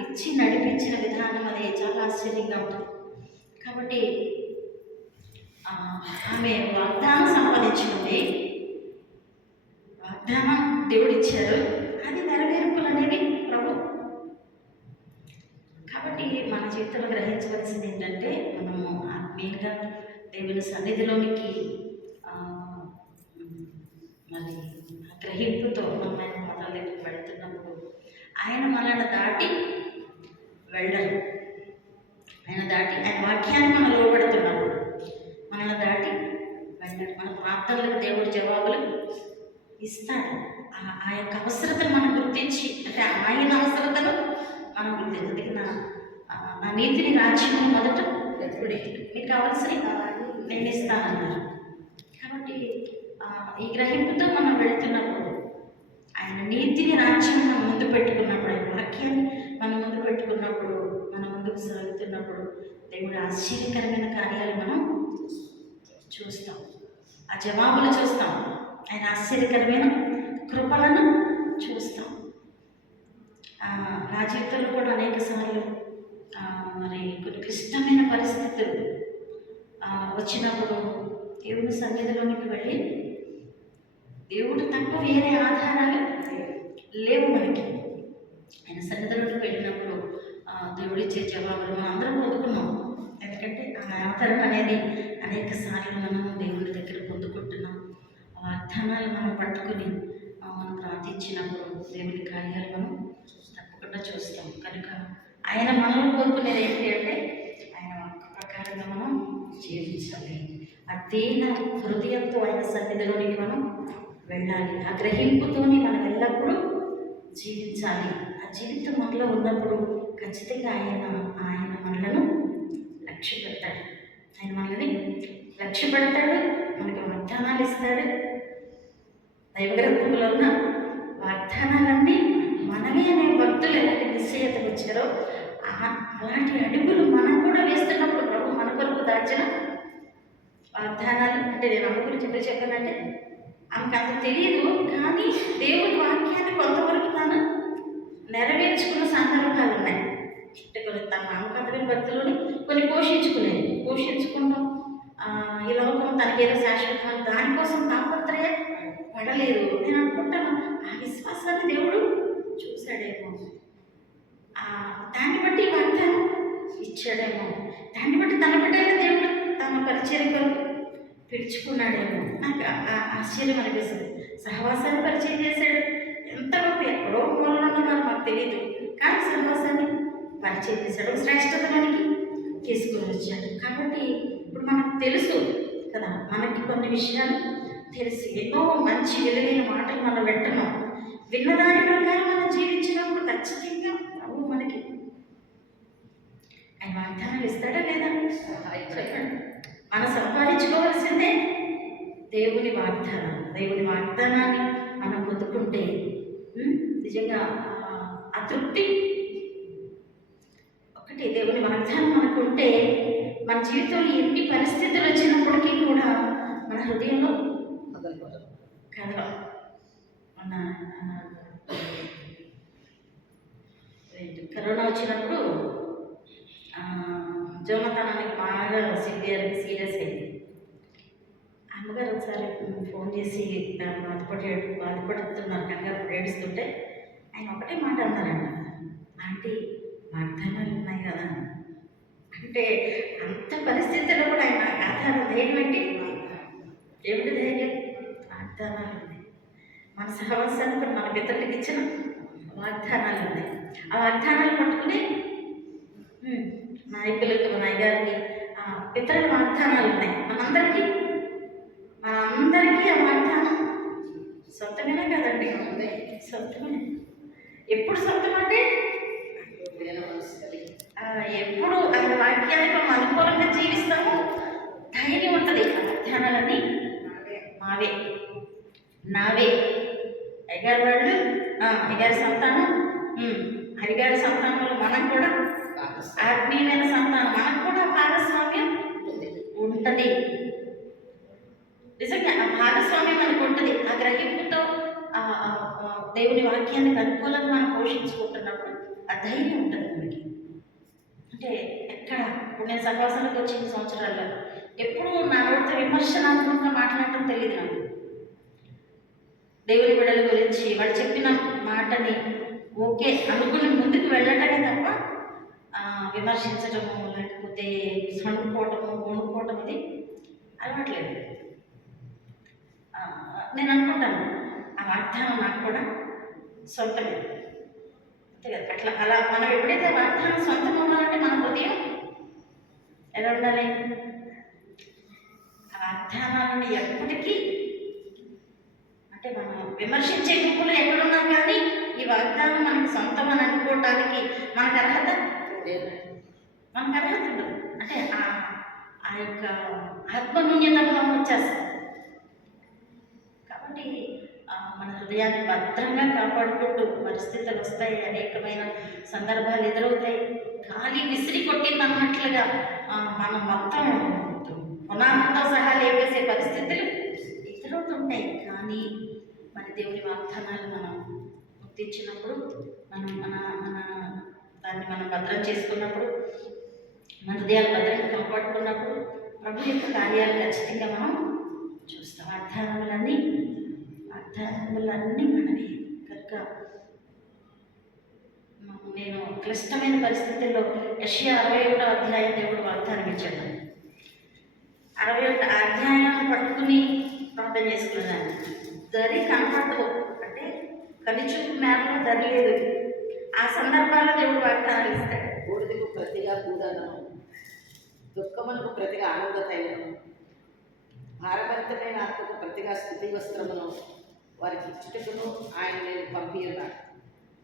ఇచ్చి నడిపించిన విధానం అది చాలా ఆశ్చర్యంగా ఉంటుంది. కాబట్టి ఆమె వాగ్దానం సంపాదించుకుంది, వాగ్దానం దేవుడు ఇచ్చారు, అది నెరవేర్పులు అనేవి ప్రభు. కాబట్టి మన జీవితంలో గ్రహించవలసింది ఏంటంటే మనము ఆత్మీయంగా దేవుని సన్నిధిలోనికి మరి గ్రహింపుతో మనం ఆయన మొదల దగ్గరికి వెళుతున్నప్పుడు ఆయన మనల్ని దాటి వెళ్ళరు. ఆయన వాక్యాన్ని మనం లోబడుతున్నప్పుడు మనల్ని దాటి వెళ్ళరు. మన ప్రార్థనలకు దేవుడి జవాబులు ఇస్తాడు. ఆ యొక్క అవసరతను మనం గుర్తించి, అంటే ఆయన అవసరతను మనం గుర్తించి, నా నీతిని రాజ్యము మొదట మీకు కావాల్సిన నేను ఇస్తానన్నారు. కాబట్టి ఈ గ్రహింపుతో మనం వెళుతున్నప్పుడు, ఆయన నీతిని రాజ్యం మనం ముందు పెట్టుకున్నప్పుడు, ఆయన వాక్యాన్ని మనం ముందు పెట్టుకున్నప్పుడు, మనం ముందుకు సాగుతున్నప్పుడు దేవుడు ఆశ్చర్యకరమైన కార్యాలు మనం చూస్తాం, ఆ జవాబులు చూస్తాం, ఆయన ఆశ్చర్యకరమైన కృపలను చూస్తాం. నా జీవితంలో కూడా అనేక సార్లు మరి కొన్ని క్లిష్టమైన పరిస్థితులు వచ్చినప్పుడు దేవుని సన్నిధిలోనికి వెళ్ళి, దేవుడు తప్ప వేరే ఆధారాలు లేవు మనకి. ఆయన సన్నిధిలోకి వెళ్ళినప్పుడు దేవుడిచ్చే జవాబులు మనం అందరం పొందుకున్నాం. ఎందుకంటే ఆ ఆధారం అనేది అనేక సార్లు మనం దేవుడి దగ్గర పొందుకుంటున్నాం. ఆ వాగ్దానాలు మనం పట్టుకుని మనం ప్రార్థించినప్పుడు దేవుని కార్యాలు మనం తప్పకుండా చూస్తాం. కనుక ఆయన మనల్ని కోరుకునేది ఏంటి అంటే ఆయన వాక్య ప్రకారంగా మనం జీవించాలి. అదే నా హృదయంతో ఆయన సన్నిధిలోనికి మనం వెళ్ళాలి. ఆ గ్రహింపుతోనే మనం ఎల్లప్పుడూ జీవించాలి. ఆ జీవితం మనలో ఉన్నప్పుడు ఖచ్చితంగా ఆయన మనలను లక్ష్య పెడతాడు. ఆయన మనల్ని లక్ష్య పెడతాడు, మనకు వాగ్దానాలు ఇస్తాడు. దైవగ్రంథంలో ఉన్న వాగ్దానాలన్నీ మనమే అనే భక్తులు ఎలాంటి నిశ్చయతకు వచ్చారో అలాంటి అడుగులు మనం కూడా వేస్తున్నప్పుడు ప్రభు మన కొరకు దాచిన వాగ్దానాలు. అంటే నేను అమ్మ గురించి ఎందుకు చెప్పానంటే ఆమెకు అంత తెలియదు, కానీ దేవుని వాక్యాన్ని కొంతవరకు తాను నెరవేర్చుకున్న సందర్భాలు ఉన్నాయి. అంటే కొన్ని తన నామకంతమైన భక్తులని కొన్ని పోషించుకుంటాం. ఈ లోకం తనకేదో శాశ్వతం, దానికోసం తాపత్రయ పడలేదు. నేను అనుకుంటాను ఆ విశ్వాసాన్ని దేవుడు చూశాడేమో, దాన్ని బట్టి వాగ్దానం ఇచ్చాడేమో, దాన్ని బట్టి తన బిడ్డైన దేవుడు తన పరిచయం కొరకు పిలుచుకున్నాడేమో. నాకు ఆశ్చర్యం అనిపిస్తుంది. సహవాసాన్ని పరిచయం చేశాడు, ఎంత గొప్ప, ఎక్కడో మూలలో ఉన్నారు మాకు తెలియదు, కానీ సహవాసాన్ని పరిచయం చేశాడు, శ్రేష్టతలోనికి తీసుకుని వచ్చాడు. కాబట్టి ఇప్పుడు మనకు తెలుసు కదా, మనకి కొన్ని విషయాలు తెలుసు, ఎన్నో మంచి విలువైన మాటలు మనం వింటున్నాం. విన్నదాని ప్రకారం మనం జీవించినప్పుడు ఖచ్చితంగా ప్రభు మనకి ఆయన వాగ్దానాలు ఇస్తాడా లేదా? మనం సంపాదించుకోవాల్సిందే దేవుని వాగ్దానాన్ని మనం పొందుకుంటే నిజంగా ఆ తృప్తి ఒకటి. దేవుని వాగ్దానం మనకుంటే మన జీవితంలో ఎన్ని పరిస్థితులు వచ్చినప్పటికీ కూడా మన హృదయంలో కదలం. మన కరోనా వచ్చినప్పుడు జోమతనానికి బాగా సీరియస్ అయింది. అమ్మగారు ఒకసారి ఫోన్ చేసి బాధపడుతున్నారు, కంగారు ఏడుస్తుంటే ఆయన ఒకటే మాట అన్నారంట, ఆంటీ వాగ్దానాలు ఉన్నాయి కదా. అంటే అంత పరిస్థితుల్లో కూడా ఆయన ఆధార ధైర్యం ఏంటి? ఏమిటి ధైర్యం? వాగ్దానాలు ఉన్నాయి. మన సహవాసాన్ని కూడా మన పితరులకు ఇచ్చిన వాగ్దానాలు ఉన్నాయి. ఆ వాగ్దానాలు పట్టుకుని నాయకులకి, మన అయ్యగారికి పితరుల వాగ్దానాలు ఉన్నాయి. మనందరికీ ఆ వాగ్దానం సొంతమేనా కదండి? సొంతమే. ఎప్పుడు సొంతం అంటే ఎప్పుడు ఆ వాక్యాన్ని మనం అనుకూలంగా జీవిస్తామో ధైర్యం ఉంటుంది. ఆ వాగ్దానాలన్నీ మావే, నావే. అయ్యగారి వాళ్ళు, అయ్యగారి సంతానం, అయ్యగారి సంతానంలో మనం కూడా ఆత్మీయమైన సంతానం, మనకు కూడా భాగస్వామ్యం ఉంటుంది. నిజంగా ఆ భాగస్వామ్యం మనకు ఉంటుంది. ఆ గ్రహింపుతో దేవుని వాక్యానికి అనుకూలంగా మనం పోషించుకుంటున్నప్పుడు ఆ ధైర్యం ఉంటుంది మనకి. అంటే ఎక్కడ ఇప్పుడు నేను సహవాసంలోకి వచ్చిన సంవత్సరాల్లో ఎప్పుడు నా నోటితో విమర్శనాత్మకంగా మాట్లాడటం తెలియదు నాకు. దేవుని బిడ్డల గురించి వాళ్ళు చెప్పిన మాటని ఓకే అనుకుని ముందుకు వెళ్ళటమే తప్ప విమర్శించటము, లేకపోతే సణుకోవటము, వణుకోవటం ఇది అలవాట్లేదు. నేను అనుకుంటాను ఆ వాగ్దానం నాకు కూడా సొంతమే, అంతే కదా. అలా మనం ఎప్పుడైతే వాగ్దానం సొంతం అవ్వాలంటే మన హృదయం ఎలా ఉండాలి? ఆ వాగ్దానాలను ఎప్పటికీ, అంటే మనం విమర్శించే గుంపులు ఎక్కడున్నాం కానీ ఈ వాగ్దానం మనకి సొంతం అని అనుకోవటానికి మనకు అర్హత ఉండదు. అంటే ఆ యొక్క ఆత్మన్యూన్యత భావం వచ్చేస్తుంది. కాబట్టి మన హృదయాన్ని భద్రంగా కాపాడుకుంటూ, పరిస్థితులు వస్తాయి, అనేకమైన సందర్భాలు ఎదురవుతాయి, గాలి విసిరి కొట్టిందన్నట్లుగా మనం మొత్తం పునాదితో సహా లేవేసే పరిస్థితులు ఎదురవుతుంటాయి. కానీ మరి దేవుని వాగ్దానాలు మనం గుర్తించినప్పుడు, దాన్ని మనం భద్రం చేసుకున్నప్పుడు, మన హృదయాలు భద్రంగా కాపాడుకున్నప్పుడు ప్రభు యొక్క కార్యాలు ఖచ్చితంగా మనం చూస్తాం. వాగ్దానములన్నీ మనవి కనుక నేను క్లిష్టమైన పరిస్థితుల్లో యెషయా 61వ అధ్యాయం దేవుడు వాగ్దానం ఇచ్చాడు. 61 అధ్యాయాన్ని పట్టుకుని ప్రార్థన చేసుకున్నాను. దరి కనపడదు, అంటే కలిచూపు మేరలో దరి లేదు. ఆ సందర్భాల్లో దేవుడు వాగ్దానాలు ఇస్తాడు. బూడిదకు ప్రతిగా పూదనము, దుఃఖములకు ప్రతిగా ఆనంద తైలము, భారభరితమైన ఆత్మకు ప్రతిగా స్థుతి వస్త్రమును వారికి ఇచ్చుటకును ఆయన నేను పంపియున్నాను.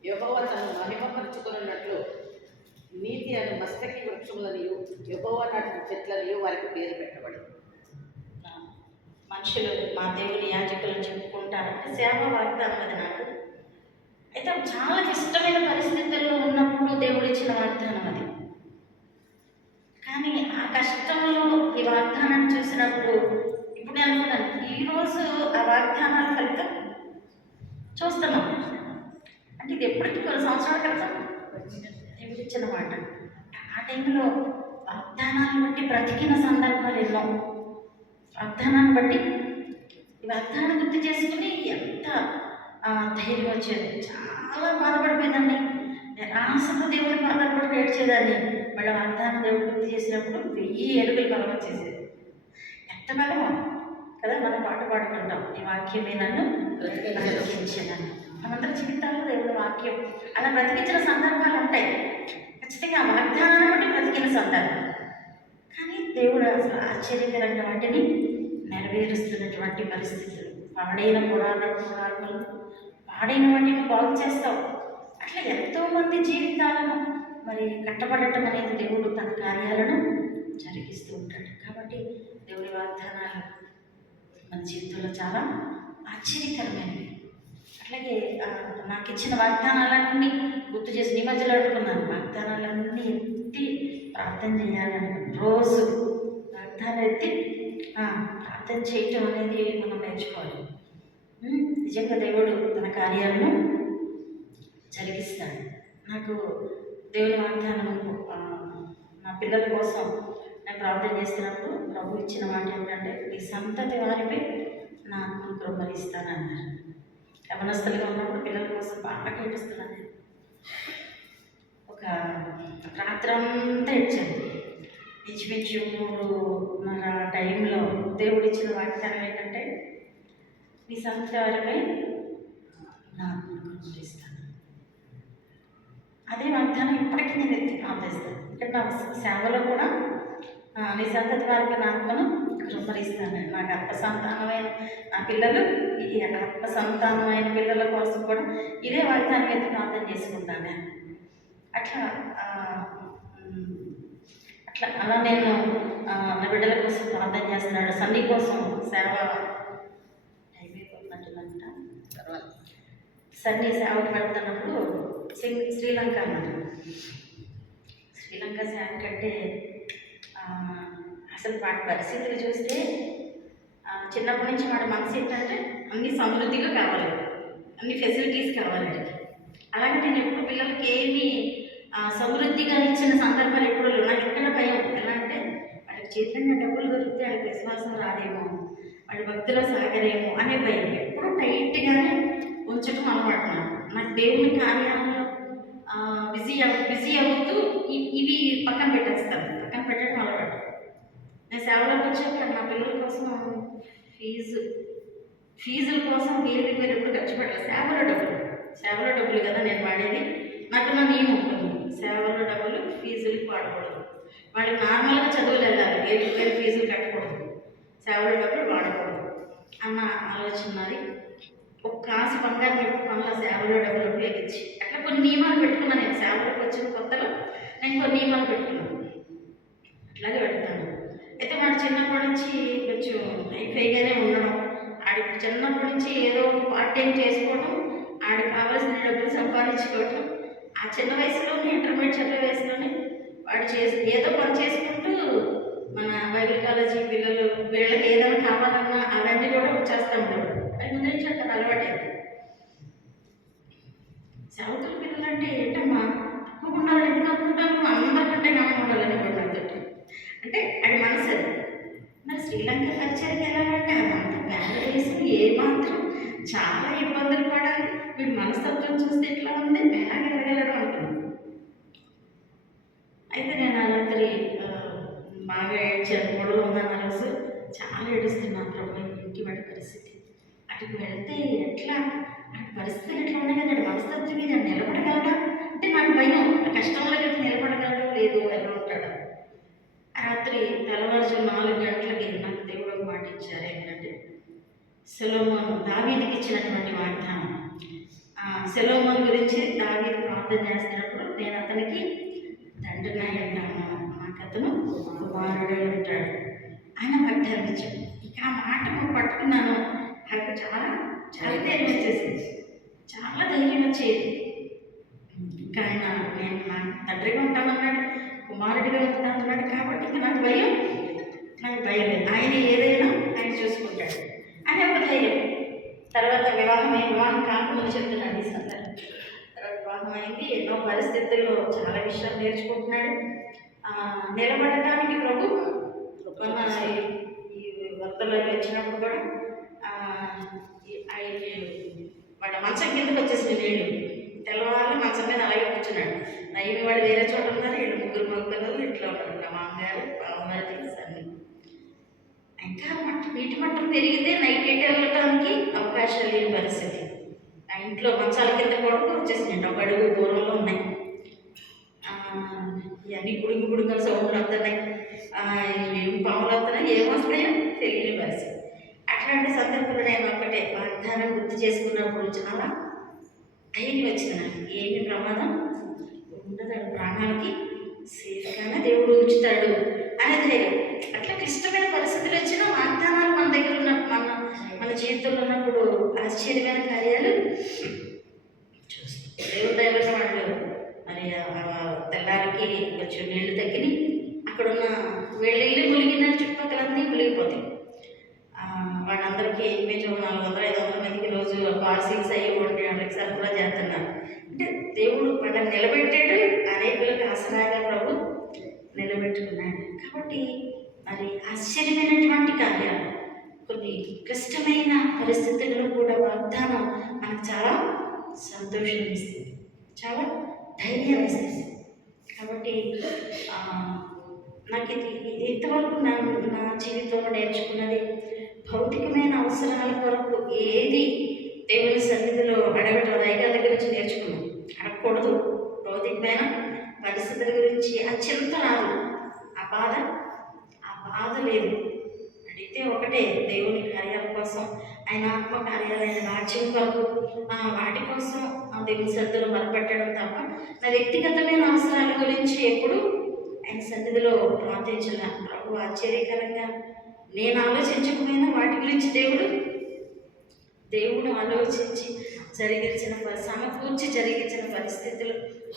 యెహోవా తను మహిమపరుచుకున్నట్లు నీతి అను మస్తకి వృక్షములనియు యెహోవా నాటిన చెట్లనియు వారికి పేరు పెట్టబడింది. మనుషులు మా దేవుని యాజకులను చెప్పుకుంటారంటే సేవ వాగ్దానం అది నాకు. అయితే చాలా ఇష్టమైన పరిస్థితుల్లో ఉన్నప్పుడు దేవుడు ఇచ్చిన వాగ్దానం అది. కానీ ఆ కష్టంలో ఈ వాగ్దానాన్ని చూసినప్పుడు ఇప్పుడు నేను అనుకున్నాను, ఈరోజు ఆ వాగ్దానాల ఫలితం చూస్తున్నాం. అంటే ఇది ఎప్పటికీ కొన్ని సంవత్సరాల క్రితం దేవుడు ఇచ్చిన మాట. ఆ టైంలో వాగ్దానాన్ని బట్టి బ్రతికిన సందర్భాలు ఎన్నో. వాగ్దానాన్ని బట్టి ఈ వాగ్దానం గుర్తు చేసుకుని ఎంత ధైర్యం వచ్చేది. చాలా బాధపడిపోయిందండి. ఆశతో దేవుని బాధపడి ఏడ్చేదాన్ని. మళ్ళీ వాగ్దానం దేవుడు గుర్తు చేసినప్పుడు 1000 ఏనుగులు బలం వచ్చేసేది. ఎంత బలమో కదా. మనం పాట పాడుకుంటాం, ఈ వాక్యమే నన్ను బ్రతికించాను. మనందరి జీవితాల్లో దేవుడు వాక్యం అలా బ్రతికించిన సందర్భాలు ఉంటాయి. ఖచ్చితంగా ఆ వాగ్దానాన్ని బట్టి బ్రతికిన సందర్భం. కానీ దేవుడు అసలు ఆశ్చర్యకరంగా వాటిని నెరవేరుస్తున్నటువంటి పరిస్థితులు. పాడైన పురాణాలు, పాడైన వాటిని బాగు చేస్తావు. అట్లా ఎంతోమంది జీవితాలను మరి కట్టబడటం అనేది దేవుడు తన కార్యాలను జరిగిస్తూ ఉంటాడు. కాబట్టి దేవుడి వాగ్దానాలు మన జీవితంలో చాలా ఆశ్చర్యకరమైనవి. అట్లాగే నాకు ఇచ్చిన వాగ్దానాలన్నీ గుర్తు చేసి నీ మధ్యలో అడుగుతున్నాను. వాగ్దానాలన్నీ ఎత్తి ప్రార్థన చేయాలని, రోజు వాగ్దానాలు ఎత్తి ప్రార్థన చేయటం అనేది మనం నేర్చుకోవాలి. నిజంగా దేవుడు తన కార్యాలను జరిగిస్తాడు. నాకు దేవుని వాగ్దానము నా పిల్లల కోసం నేను ప్రార్థన చేస్తున్నప్పుడు ప్రభు ఇచ్చిన మాట ఏంటంటే ఈ సంతతి వారిపై నా ఆత్మను కృపరిస్తానన్నారు. యవనస్తులుగా ఉన్నప్పుడు పిల్లల కోసం బాగా ఏడుస్తున్నాను. ఒక రాత్రంతా ఏడ్చాను. ఇంచుమించు 3:30 టైంలో దేవుడు ఇచ్చిన వాగ్దానం ఏంటంటే నీ సంతతి వారిపై నా ఆత్మను కృపరిస్తాను. అదే వాగ్దానం ఇప్పటికీ నేను ఎత్తి ప్రార్థిస్తాను. ఇక్కడ నా సేవలో కూడా నీ సంతతి వారికి నా ఆత్మను కృపరిస్తాను. నాకు ఆత్మ సంతానమైన నా పిల్లలు, ఈ ఆత్మ సంతానమైన పిల్లల కోసం కూడా ఇదే వాగ్దానం ఎత్తి ప్రార్థన చేసుకుంటాను నేను. అట్లా అలా నేను నా బిడ్డల కోసం ప్రార్థన చేస్తున్నాడు. సన్నీ కోసం సేవ టైం అయిపోతున్నట్టుందంట. తర్వాత సన్నీ సేవకు వెళ్తున్నప్పుడు శ్రీలంక అన్నారు. శ్రీలంక సేవ కంటే అసలు వాటి పరిస్థితులు చూస్తే చిన్నప్పటి నుంచి వాడి మనసు ఏంటంటే అన్ని సమృద్ధిగా కావాలి, అన్ని ఫెసిలిటీస్ కావాలి. అలాగే నేను ఎప్పుడు పిల్లలకి ఏమి సమృద్ధిగా ఇచ్చిన సందర్భాలు ఎప్పుడు లేవు. నాకు ఎక్కడ భయం ఎలా అంటే వాడికి చేతిలో డబ్బులు దొరికితే వాడికి విశ్వాసం రాదేమో, వాడి భక్తిలో సాగరేమో అనే భయం. ఎప్పుడు టైట్గానే ఉంచడం అలవాటున్నాను. నాకు దేవుని కార్యాలలో బిజీ అవుతూ ఇవి పక్కన పెట్టేస్తాను. పక్కన పెట్టడం అలవాటు. నేను సేవలోకి వచ్చాక నా పిల్లల కోసం ఫీజుల కోసం వేరు ఎప్పుడు ఖర్చు పెట్టాలి. సేవలో డబ్బులు కదా నేను వాడేది. నాకు నా నియమం ఉంటుంది, సేవలో డబ్బులు ఫీజులకు వాడకూడదు. వాళ్ళకి నార్మల్గా చదువులు వెళ్ళాలి, వేరు ఫీజులు కట్టకూడదు, సేవలో డబ్బులు వాడకూడదు అన్న ఆలోచన నాది. ఒక కాసు బంగారం ఎప్పుడు కొనలా, సేవలో డబ్బులు ఉపయోగించి. అట్లా కొన్ని నియమాలు పెట్టుకున్నాను. నేను సేవలోకి వచ్చిన కొత్తలో నేను కొన్ని నియమాలు పెట్టుకున్నాను. అట్లాగే పెడతాను. అయితే వాడు చిన్నప్పటి నుంచి కొంచెం హైఫైగానే ఉండడం, ఆడికి చిన్నప్పటి నుంచి ఏదో ఒక పార్ట్ టైం చేసుకోవడం, ఆడికి కావాల్సిన డబ్బులు సంపాదించుకోవటం. ఆ చిన్న వయసులోనే ఇంటర్మీడియట్ చదివే వయసులోనే వాడు ఏదో పని చేసుకుంటూ మన బైబిల్ కాలేజీ పిల్లలు వీళ్ళకి ఏదైనా కావాలన్నా అవన్నీ కూడా వచ్చేస్తూ ఉంటాడు. అది ముందు నుంచి అక్కడ అలవాటైంది. సౌతుల పిల్లలు అంటే ఏంటమ్మా తక్కువ ఉండాలని ఎందుకు అనుకుంటాను, అందరికంటే మనం ఉండాలని కూడా అంతటి అంటే అది మనసు. మరి శ్రీలంక కల్చర్కి ఎలాగంటే అదంతా పేదదేశం, ఏమాత్రం చాలా ఇబ్బందులు పడాలి. వీడు మనస్తత్వం చూస్తే ఎట్లా ఉంది, ఎలాగెళ్ళగలడం అనుకున్నాను. అయితే నేను ఆ రాత్రి బాగా ఏడ్చాను. గొడవ ఉందని ఆ రోజు చాలా ఏడుస్తున్నాను. ప్రభు ఇంటికి పడే పరిస్థితి, అటుకు వెళ్తే ఎట్లా అటు పరిస్థితులు ఎట్లా ఉన్నాయి కదా, అటు మనస్తత్వం మీద నిలబడగలడా అంటే నాకు భయం. కష్టంలో అయితే నిలబడగలడు లేదు, ఎలా ఉంటాడు. రాత్రి తెల్లవారుజాము 4 గంటలకి నాకు దేవుడు మాట ఇచ్చారు. ఏంటంటే సొలొమోను దావీదుకి ఇచ్చినటువంటి వాగ్దానం. సొలొమోను గురించి దావీదు ప్రార్థన చేస్తున్నప్పుడు నేను అతనికి తండ్రిగా ఉంటాను, నాకు అతను కుమారుడే ఉంటాడు ఆయన వాగ్దానం ఇచ్చాడు. ఇక ఆ మాట పట్టుకున్నాను. నాకు చాలా చాలా ధైర్యం వచ్చేసింది, చాలా ధైర్యం వచ్చేది. ఇంకా ఆయన నేను నా తండ్రిగా ఉంటానన్నాడు, కుమారుడిగా ఉంటానన్నాడు. కాబట్టి ఇంకా నాకు భయం లేదు. ఆయన ఏదైనా ఆయన చూసుకుంటాడు అనే ఒక ధైర్యం. తర్వాత వివాహం కాకముందు చెప్తున్నాడు ఈ సందర్భం. తర్వాత వివాహం అయింది. ఎన్నో పరిస్థితుల్లో చాలా విషయాలు నేర్చుకుంటున్నాడు. నిలబడటానికి ప్రభు ఈ వరదలు వచ్చినప్పుడు కూడా వాళ్ళ మంచం కిందకి వచ్చేసిన నీళ్ళు తెల్లవాళ్ళు మంచం మీద అలాగే కూర్చున్నాడు. నైవి వాడు వేరే చోట ఉన్నారు, వీళ్ళు 3 మగపిల్లలు ఇంట్లో ఉన్నారు. మా మామగారు బావగారు తెలుసండి. ఇంకా నీటి మట్టం పెరిగితే నైట్ వెళ్ళటానికి అవకాశాలు లేని పరిస్థితి. ఆ ఇంట్లో మంచాల కింద కూడా వచ్చేసినాయండి. ఒక అడుగు దూరంలో ఉన్నాయి. ఇవన్నీ గుడుగు సౌండ్లు వస్తున్నాయి, పాములు వస్తున్నాయి, ఏమొస్తున్నాయో తెలియని పరిస్థితి. అట్లాంటి సందర్భంలో నేను ఒకటే వాగ్దానం గుర్తు చేసుకున్నప్పుడు చాలా ధైర్యం వచ్చింది నాకు. ఏమి ప్రమాదం ఉండదు, ప్రాణాలకి సేఫ్గానే దేవుడు ఉంచుతాడు అనే ధైర్యం. అట్లా క్లిష్టమైన పరిస్థితులు వచ్చినా వాగ్దానాలు మన దగ్గర ఉన్న మన జీవితంలో ఉన్నప్పుడు ఆశ్చర్యమైన కార్యాలు చూస్తాం. దేవుడు దైవం వాళ్ళు మరి తెల్లారికి కొంచెం నీళ్లు తగ్గిని అక్కడున్న వెళ్ళి ములిగిందని చుట్టుపక్కలన్నీ మునిగిపోతాయి. వాళ్ళందరికీ ఇంచుమించు 400-500 మందికి రోజు పార్సిల్స్ అయ్యి వాళ్ళకి సరఫరా చేస్తున్నారు. అంటే దేవుడు వాళ్ళని నిలబెట్టాడు, అనేకులకు ఆసరాగా ప్రభు నిలబెట్టుకున్నాడు. కాబట్టి మరి ఆశ్చర్యమైనటువంటి కార్యాలు, కొన్ని క్లిష్టమైన పరిస్థితుల్లో కూడా వాగ్దానం మనకు చాలా సంతోషం ఇస్తుంది, చాలా ధైర్యం ఇస్తుంది. కాబట్టి ఆ, నాకు ఇది ఇంతవరకు నా జీవితంలో నేర్చుకున్నది, భౌతికమైన అవసరాల కొరకు ఏది దేవుని సన్నిధిలో అడగటం అయ్యగారి దగ్గర నుంచి నేర్చుకున్నాం. అడగకూడదు. భౌతికమైన పరిస్థితుల గురించి ఆ చింత రాదు, ఆ బాధ లేదు. అడిగితే ఒకటే, దేవుని కార్యాల కోసం, ఆయన ఆత్మ కార్యాలైన రాజ్యం కొరకు వాటి కోసం దేవుని సన్నిధిలో మొరపెట్టడం తప్ప నా వ్యక్తిగతమైన అవసరాల గురించి ఎప్పుడు ఆయన సన్నిధిలో ప్రార్థించిన. ప్రభు ఆశ్చర్యకరంగా నేను ఆలోచించకపోయినా వాటి గురించి దేవుడు ఆలోచించి సమకూర్చి జరిగించిన పరిస్థితులు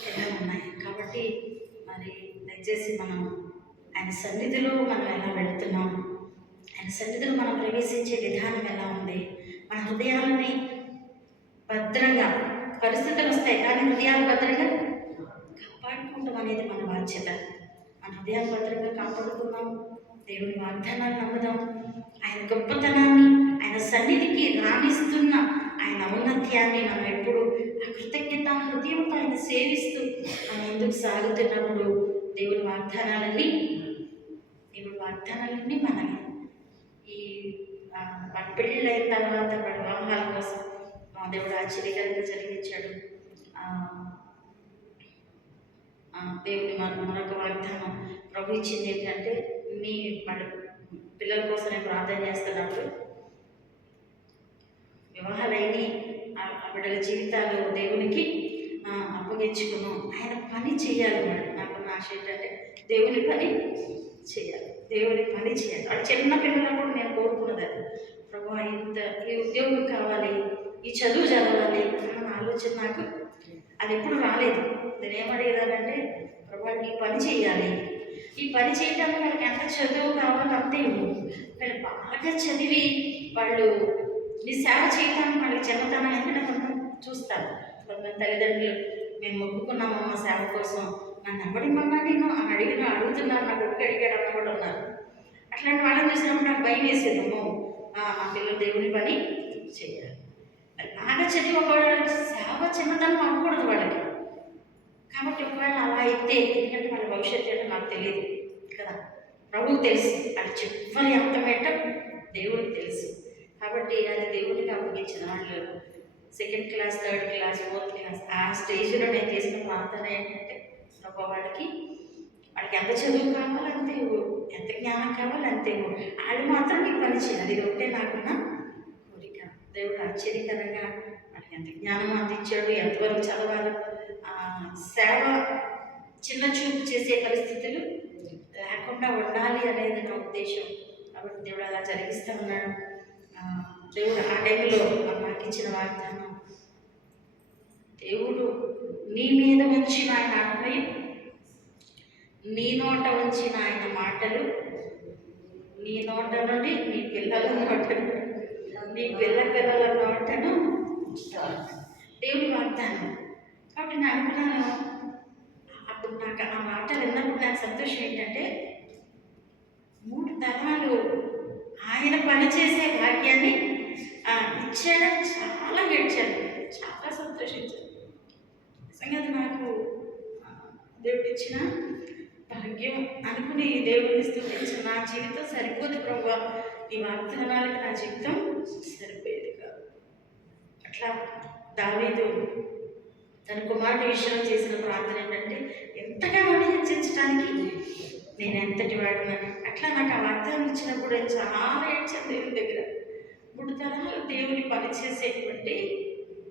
ఎన్నో ఉన్నాయి. కాబట్టి మరి దయచేసి మనం ఆయన సన్నిధిలో మనం ఎలా వెళుతున్నాం, ఆయన సన్నిధిలో మనం ప్రవేశించే విధానం ఎలా ఉంది, మన హృదయాలని భద్రంగా, పరిస్థితులు వస్తాయి కానీ హృదయాలు భద్రంగా కాపాడుకుంటాం అనేది మన బాధ్యత. మన హృదయాలు భద్రంగా కాపాడుకుందాం, దేవుని వాగ్దానాన్ని నమ్ముదాం, ఆయన గొప్పతనాన్ని, ఆయన సన్నిధికి రాణిస్తున్న ఆయన ఔన్నత్యాన్ని మనం ఎప్పుడు ఆ కృతజ్ఞత హృదయంతో ఆయన సేవిస్తూ మనం ముందుకు సాగుతున్నప్పుడు దేవుని వాగ్దానాలన్నీ మనకి ఈ మన పెళ్ళిళ్ళు అయిన తర్వాత వాడి వివాహాల కోసం దేవుడు ఆశ్చర్యకరంగా జరిగించాడు. దేవుని మరొక వాగ్దానం ప్రభు ఇచ్చింది ఏంటంటే, మన పిల్లల కోసం నేను ప్రార్థన చేస్తున్నప్పుడు వివాహాలైన ఆ బిడ్డల జీవితాలు దేవునికి అప్పగించుకును, ఆయన పని చేయాలి. నాకున్న ఆశ ఏంటంటే దేవుని పని చేయాలి. వాడు చిన్న పిల్లలప్పుడు నేను కోరుకున్నది, ప్రభు ఈ ఉద్యోగం కావాలి, ఈ చదువు చదవాలి అన్న ఆలోచన నాకు అది ఎప్పుడు రాలేదు. నేను ఏమడిగేదానంటే, ప్రభు ఈ పని చేయాలి, ఈ పని చేయడానికి వాళ్ళకి ఎంత చదువు కావాలో అంతే ఇవ్వు. వాళ్ళు బాగా చదివి వాళ్ళు నీ సేవ చేయడానికి వాళ్ళకి చిన్నతనం ఎందుకంటే మనం చూస్తాను. కొంతమంది తల్లిదండ్రులు మేము మొక్కుకున్నాము మా సేవ కోసం, నన్ను ఎప్పటికన్నా నేను అడుగుతున్నారు, నా కొడుకు అడిగాడు అన్న కూడా ఉన్నారు. అట్లాంటి వాళ్ళని చూసినప్పుడు నాకు భయం వేసేదేమో, మా పిల్లలు దేవుని పని చేయాలి. బాగా చదివి ఒకవేళ సేవ చిన్నతనం అవ్వకూడదు వాళ్ళకి. కాబట్టి ఒకవేళ అలా అయితే, ఎందుకంటే వాళ్ళ భవిష్యత్తు ఏంటో నాకు తెలియదు కదా, ప్రభువుకు తెలుసు. అది చివరి అంతమేట దేవుడికి తెలుసు. కాబట్టి అది దేవుడికి అప్పగించిన వాళ్ళు 2nd class, 3rd class, 4th class ఆ స్టేజ్లో నేను చేసిన ప్రార్థన ఏంటంటే, ప్రభు వాళ్ళకి ఎంత చదువు కావాలి అంతే ఇవ్వు, ఎంత జ్ఞానం కావాలి అంతే ఇవ్వు, వాళ్ళు మాత్రం నీ పని చేయాలి. అది ఒకటే నాకున్న కోరిక. దేవుడు ఆశ్చర్యకరంగా వాళ్ళకి ఎంత జ్ఞానం అందించాడు, ఎంతవరకు చదవాలి, సేవ చిన్న చూపు చేసే పరిస్థితులు లేకుండా ఉండాలి అనేది నా ఉద్దేశం. కాబట్టి దేవుడు అలా జరిగిస్తూ ఉన్నాడు. దేవుడు ఆ టైంలో నాకు ఇచ్చిన వాగ్దానం, దేవుడు నీ మీద ఉంచిన ఆయన ఆత్మయం, నీ నోట ఉంచిన ఆయన మాటలు, నీ నోట నుండి నీ పిల్లల నోటను, నీ పిల్లల నోటను దేవుడి వాగ్దానం. కాబట్టి నేను అనుకున్నాను, అప్పుడు నాకు ఆ మాట విన్నప్పుడు నాకు సంతోషం ఏంటంటే, 3 తరాలు ఆయన పనిచేసే భాగ్యాన్ని ఇచ్చాడని చాలా ఏడ్చాను, చాలా సంతోషించాను. నిజంగా నాకు దేవుడు ఇచ్చిన భాగ్యం అనుకుని దేవుడిని స్తుతించిన. నా జీవితం సరిపోదు ప్రభువా, నీ వాగ్దానాలకు నా జీవితం సరిపోయేది కాదు. అట్లా దావీదు తన కుమారుడి విషయంలో చేసిన ప్రార్థన ఏంటంటే, ఎంతగానో హెచ్చరించడానికి నేను ఎంతటి వాడినని. అట్లా నాకు ఆ వాగ్దానం ఇచ్చినప్పుడు నేను చాలా ఏడ్చాను దేవుని దగ్గర. 3 తరాలు దేవుని పనిచేసేటువంటి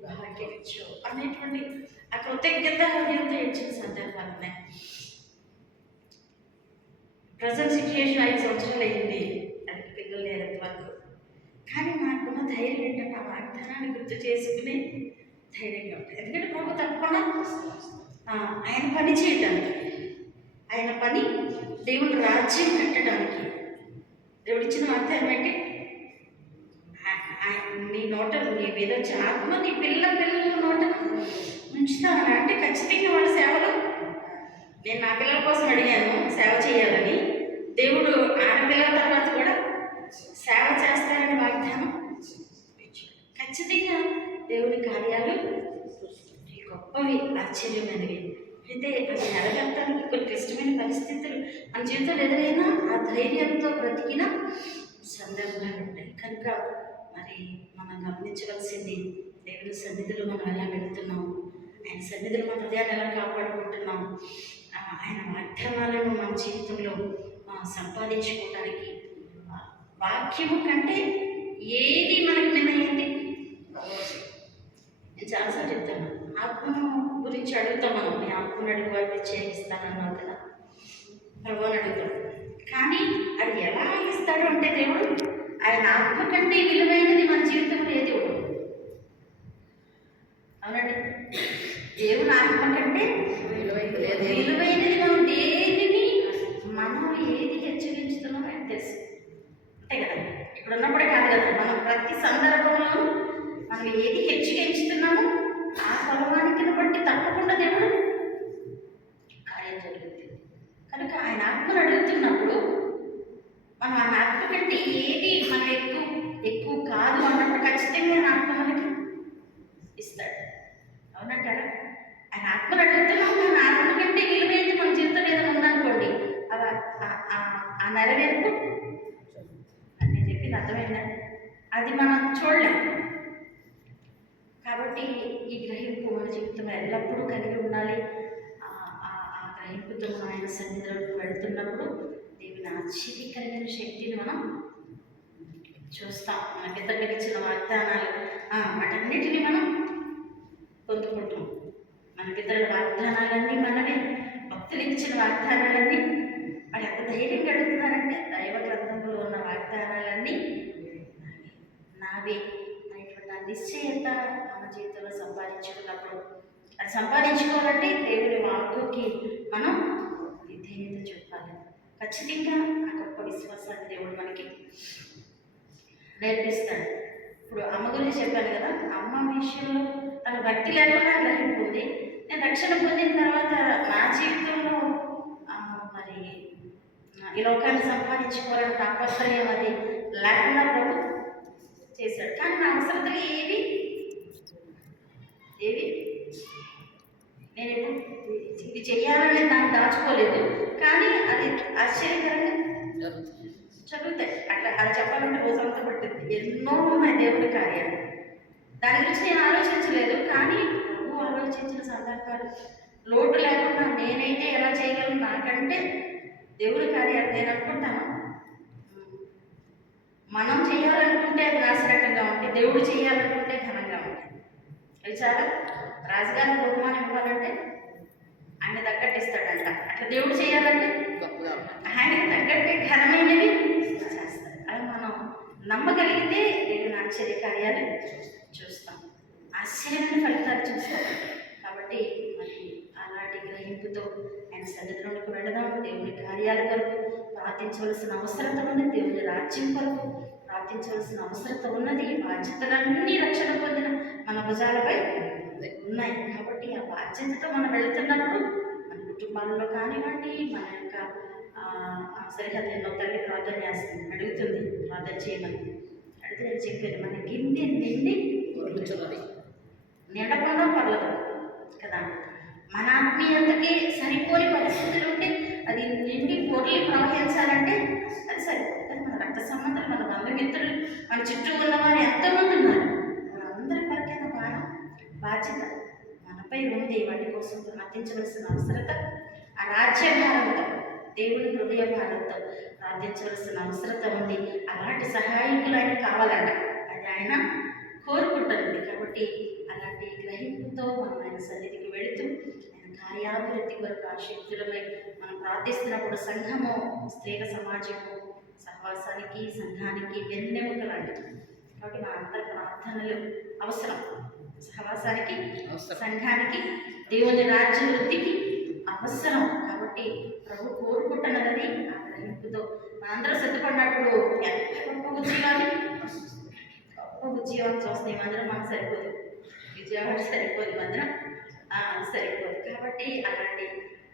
భాగ్యం ఇచ్చు అనేటువంటి ఆ కృతజ్ఞత హృదయంతో ఏడ్చిన సందర్భాలు ఉన్నాయి. ప్రజెంట్ సిచ్యుయేషన్ 5 సంవత్సరాలు అయింది, అది పిల్లలు లేనంత వరకు. కానీ నాకున్న ధైర్యం ఏంటంటే, ఆ వాగ్దానాన్ని గుర్తు చేసుకునే ధైర్యంగా ఉంటుంది. ఎందుకంటే ప్రభు తప్పకుండా ఆయన పని చేయడానికి, ఆయన పని దేవుని రాజ్యం కట్టడానికి దేవుడు ఇచ్చిన వాగ్దానం ఏంటి, నీ నోట నీ మీద వచ్చే ఆత్మ నీ పిల్లల నోట ఉంచుతాను అంటే ఖచ్చితంగా వాళ్ళ సేవలో నేను నా పిల్లల కోసం అడిగాను సేవ చేయాలని. దేవుడు ఆడపిల్లల తర్వాత కూడా సేవ చేస్తారని వాగ్దానం ఇచ్చాడు. ఖచ్చితంగా దేవుని కార్యాలు గొప్పవి, ఆశ్చర్యమైనవి. అయితే అది నెరవేర్చడానికి కొన్ని క్లిష్టమైన పరిస్థితులు మన జీవితంలో ఎదురైనా ఆ ధైర్యంతో బ్రతికిన సందర్భాలు ఉంటాయి. కనుక మరి మనం గమనించవలసింది దేవుని సన్నిధిలో మనం ఎలా వెళుతున్నాం, ఆయన సన్నిధిలో మన హృదయాన్ని ఎలా కాపాడుకుంటున్నాం, ఆయన వాగ్దానాలను మన జీవితంలో సంపాదించుకోవడానికి వాక్యము కంటే ఏది మనకి మిన్నయింది. నేను చాలాసార్లు చెప్తాను, ఆత్మను గురించి అడుగుతాం మనం. నీ ఆత్మను అడుగు వాడిని చేయిస్తానన్నావు కదా, ప్రభువుని అడుగుతాం. కానీ అది ఎలా ఇస్తాడు అంటే దేవుడు ఆయన ఆత్మ కంటే విలువైనది మన జీవితంలో ఏది ఉండదు. అవునండి, దేవుని ఆత్మ కంటే విలువైనది మనం దేనిని మనం ఏది హెచ్చరించుతున్నామో ఆయన తెలుసు. అంతే కదా, ఇప్పుడు ఉన్నప్పుడే కాదు కదా, మనం ప్రతి సందర్భంలో మనం ఏది హెచ్చరించుతున్నామో ఆ ఫలవానికి బట్టి తప్పకుండా దేవుడు కార్యం జరుగుతుంది. కనుక ఆయన ఆత్మను అడుగుతున్నప్పుడు మనం ఆ ఆత్మ కంటే ఏది మనం ఎక్కువ కాదు అన్నప్పుడు ఖచ్చితంగా ఆయన ఆత్మ మనకి ఇస్తాడు. అవునంటారా? ఆయన ఆత్మను అడుగుతున్నాము, మన ఆత్మ కంటే విలువైంది మన జీవితంలో ఏదైనా ఉందనుకోండి, అవి ఆ నెరవేర్పు అంటే చెప్పింది అర్థమైందా? అది మనం చూడలేం. కాబట్టి ఈ గ్రహింపు మన జీవితంలో ఎల్లప్పుడూ కలిగి ఉండాలి. ఆ గ్రహింపుతో ఆయన సన్నిధిలోకి వెళ్తున్నప్పుడు దేవుని ఆశ్చర్యకరమైన శక్తిని మనం చూస్తాం. మనకి ఇతరులకిచ్చిన వాగ్దానాలు వాటన్నిటిని మనం పొందుకుంటాం. మనకి ఇతరుల వాగ్దానాలన్నీ మనమే, భక్తులకు ఇచ్చిన వాగ్దానాలన్నీ వాళ్ళు ఎంత ధైర్యంగా అడుగుతున్నారంటే దైవ గ్రంథంలో ఉన్న వాగ్దానాలన్నీ నావే అనేటువంటి ఆ నిశ్చయత మన జీవితంలో సంపాదించుకున్నప్పుడు, అది సంపాదించుకోవాలంటే దేవుని వాక్కుకి మనం విధేయత చూపాలి. ఖచ్చితంగా ఆ గొప్ప విశ్వాసాన్ని దేవుడు మనకి నేర్పిస్తాడు. ఇప్పుడు అమ్మ గురించి చెప్పాను కదా, అమ్మ విషయంలో తన భక్తి లేకుండా గ్రహింపు ఉంది. నేను రక్షణ పొందిన తర్వాత నా జీవితంలో మరి ఈ లోకాన్ని సంపాదించుకోవాలని తాపత్రయం అది లేకుండా ప్రభు చేశాడు. కానీ నా అవసరతలు ఏవి నేను ఎప్పుడు ఇది చెయ్యాలని నాకు దాచుకోలేదు. కానీ అది ఆశ్చర్యకరంగా చదువుతాయి. అట్లా అది చెప్పాలంటే రోజంతా పట్టింది. ఎన్నో ఉన్నాయి దేవుడి కార్యాలు, దాని గురించి నేను ఆలోచించలేదు. కానీ ప్రభు ఆలోచించిన సందర్భాలు లోటు లేకుండా నేనైతే ఎలా చేయగలను, నాకంటే దేవుడి కార్యాలు నేను అనుకుంటాను. మనం చేయాలనుకుంటే అది నాశనకంగా ఉంటే, దేవుడు చేయాలనుకుంటే ఘనంగా ఉంటాయి. అవి చాలా రాజుగారి బహుమానం ఇవ్వాలంటే ఆయన తగ్గట్టు ఇస్తాడంట. అట్లా దేవుడు చేయాలంటే ఆయనకి తగ్గట్టే ఘనమైనవి చేస్తాడు. అది మనం నమ్మగలిగితే దేవుని ఆశ్చర్య కార్యాలు చూస్తాం, ఆశ్చర్యమైన ఫలితాలు చూస్తాం. కాబట్టి మరి అలాంటి గ్రహింపుతో ఆయన సన్నిధిలోకి వెళదాం. దేవుని కార్యాల కొరకు ప్రార్థించవలసిన అవసరత ఉన్నది, దేవుని రాజ్యం కొరకు ప్రార్థించవలసిన అవసరత ఉన్నది. బాధ్యతలన్నీ రక్షణ పొందిన మన భుజాలపై ఉన్నాయి. కాబట్టి ఆ బాధ్యతతో మనం వెళుతున్నప్పుడు మన కుటుంబాలలో కానివ్వండి, మన యొక్క సరిహద్దు ఎన్నో తల్లి ప్రార్థన చేస్తుంది, అడుగుతుంది ప్రార్థన చేయమని. అడిగితే నేను చెప్పాను, మన గిన్నె నిండి నిండకుండా పర్లేదు కదా. మన ఆత్మీయతకి సరిపోని పరిస్థితులు ఉంటే అది నిండి పొర్లి ప్రవహించాలంటే అది సరిపోతుంది. కానీ మన రక్త సంబంధాలు, మన బంధుమిత్రులు, మన చుట్టూ ఉన్నవారు ఎంతోమంది ఉన్నారు. వాళ్ళందరి కొరకైన బాధ్యత మనపై ఉంది. వాటి కోసం ప్రార్థించవలసిన అవసరత, ఆ రాజ్యభారంతో, దేవుని హృదయ భారంతో ప్రార్థించవలసిన అవసరత ఉంది. అలాంటి సహాయకులు ఆయన కావాలంట, అది ఆయన కోరుకుంటుంది. కాబట్టి అలాంటి గ్రహింపుతో మనం ఆయన సన్నిధికి వెళుతూ ఆయన కార్యాభివృద్ధి కొరకు ఆ శక్తులపై మనం ప్రార్థిస్తున్నప్పుడు సంఘము, స్త్రీల సమాజము సహవాసానికి, సంఘానికి వెన్నెముక లాంటిది. కాబట్టి మన అందరి ప్రార్థనలు అవసరం. సహవాసానికి, సంఘానికి, దేవుని రాజ్య వృద్ధికి అవసరం. కాబట్టి ప్రభు కోరుకుంటున్నదని ఆ గ్రహింపుతో మనందరూ సిద్ధపడినప్పుడు ఎంత గొప్ప ఉద్యోగాలు, గొప్ప ఉద్యోగాలు చూస్తాయి. మందిరం మనకు సరిపోదు, విజయవాడ సరిపోదు, మందిరం సరిపోదు. కాబట్టి అలాంటి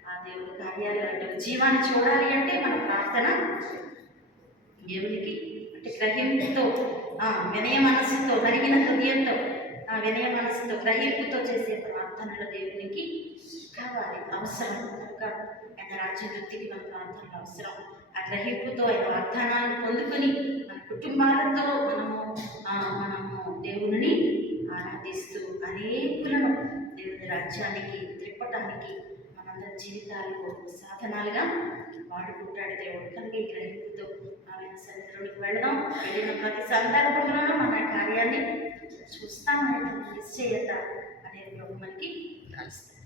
ఆ దేవుడి కార్యాలు అంటే జీవాన్ని చూడాలి అంటే మన ప్రార్థన దేవునికి అంటే గ్రహింపుతో వినయ మనస్సుతో కలిగిన హృదయంతో వినయ మనస్సుతో గ్రహింపుతో చేసే ప్రార్థనలు దేవునికి కావాలి, అవసరం. కనుక ఆయన రాజ్య వృత్తికి మన ప్రార్థనలు అవసరం. ఆ గ్రహింపుతో ఆయన వాగ్దానాలను పొందుకొని మన కుటుంబాలతో మనము దేవుని ఆరాధిస్తూ అనేకులను దేవుని రాజ్యానికి త్రిప్పటానికి మనందరి జీవితాలు సాధనాలుగా వాడుకుంటాడు దేవుడు. కనుక ఈ గ్రహింపుతో ఆయన సన్నిధిలోకి వెళదాం. వెళ్ళిన ప్రతి సందర్భంలోనూ మన కార్యాన్ని చూస్తామనేటువంటి నిశ్చయత అనేది మనకి కలుస్తుంది.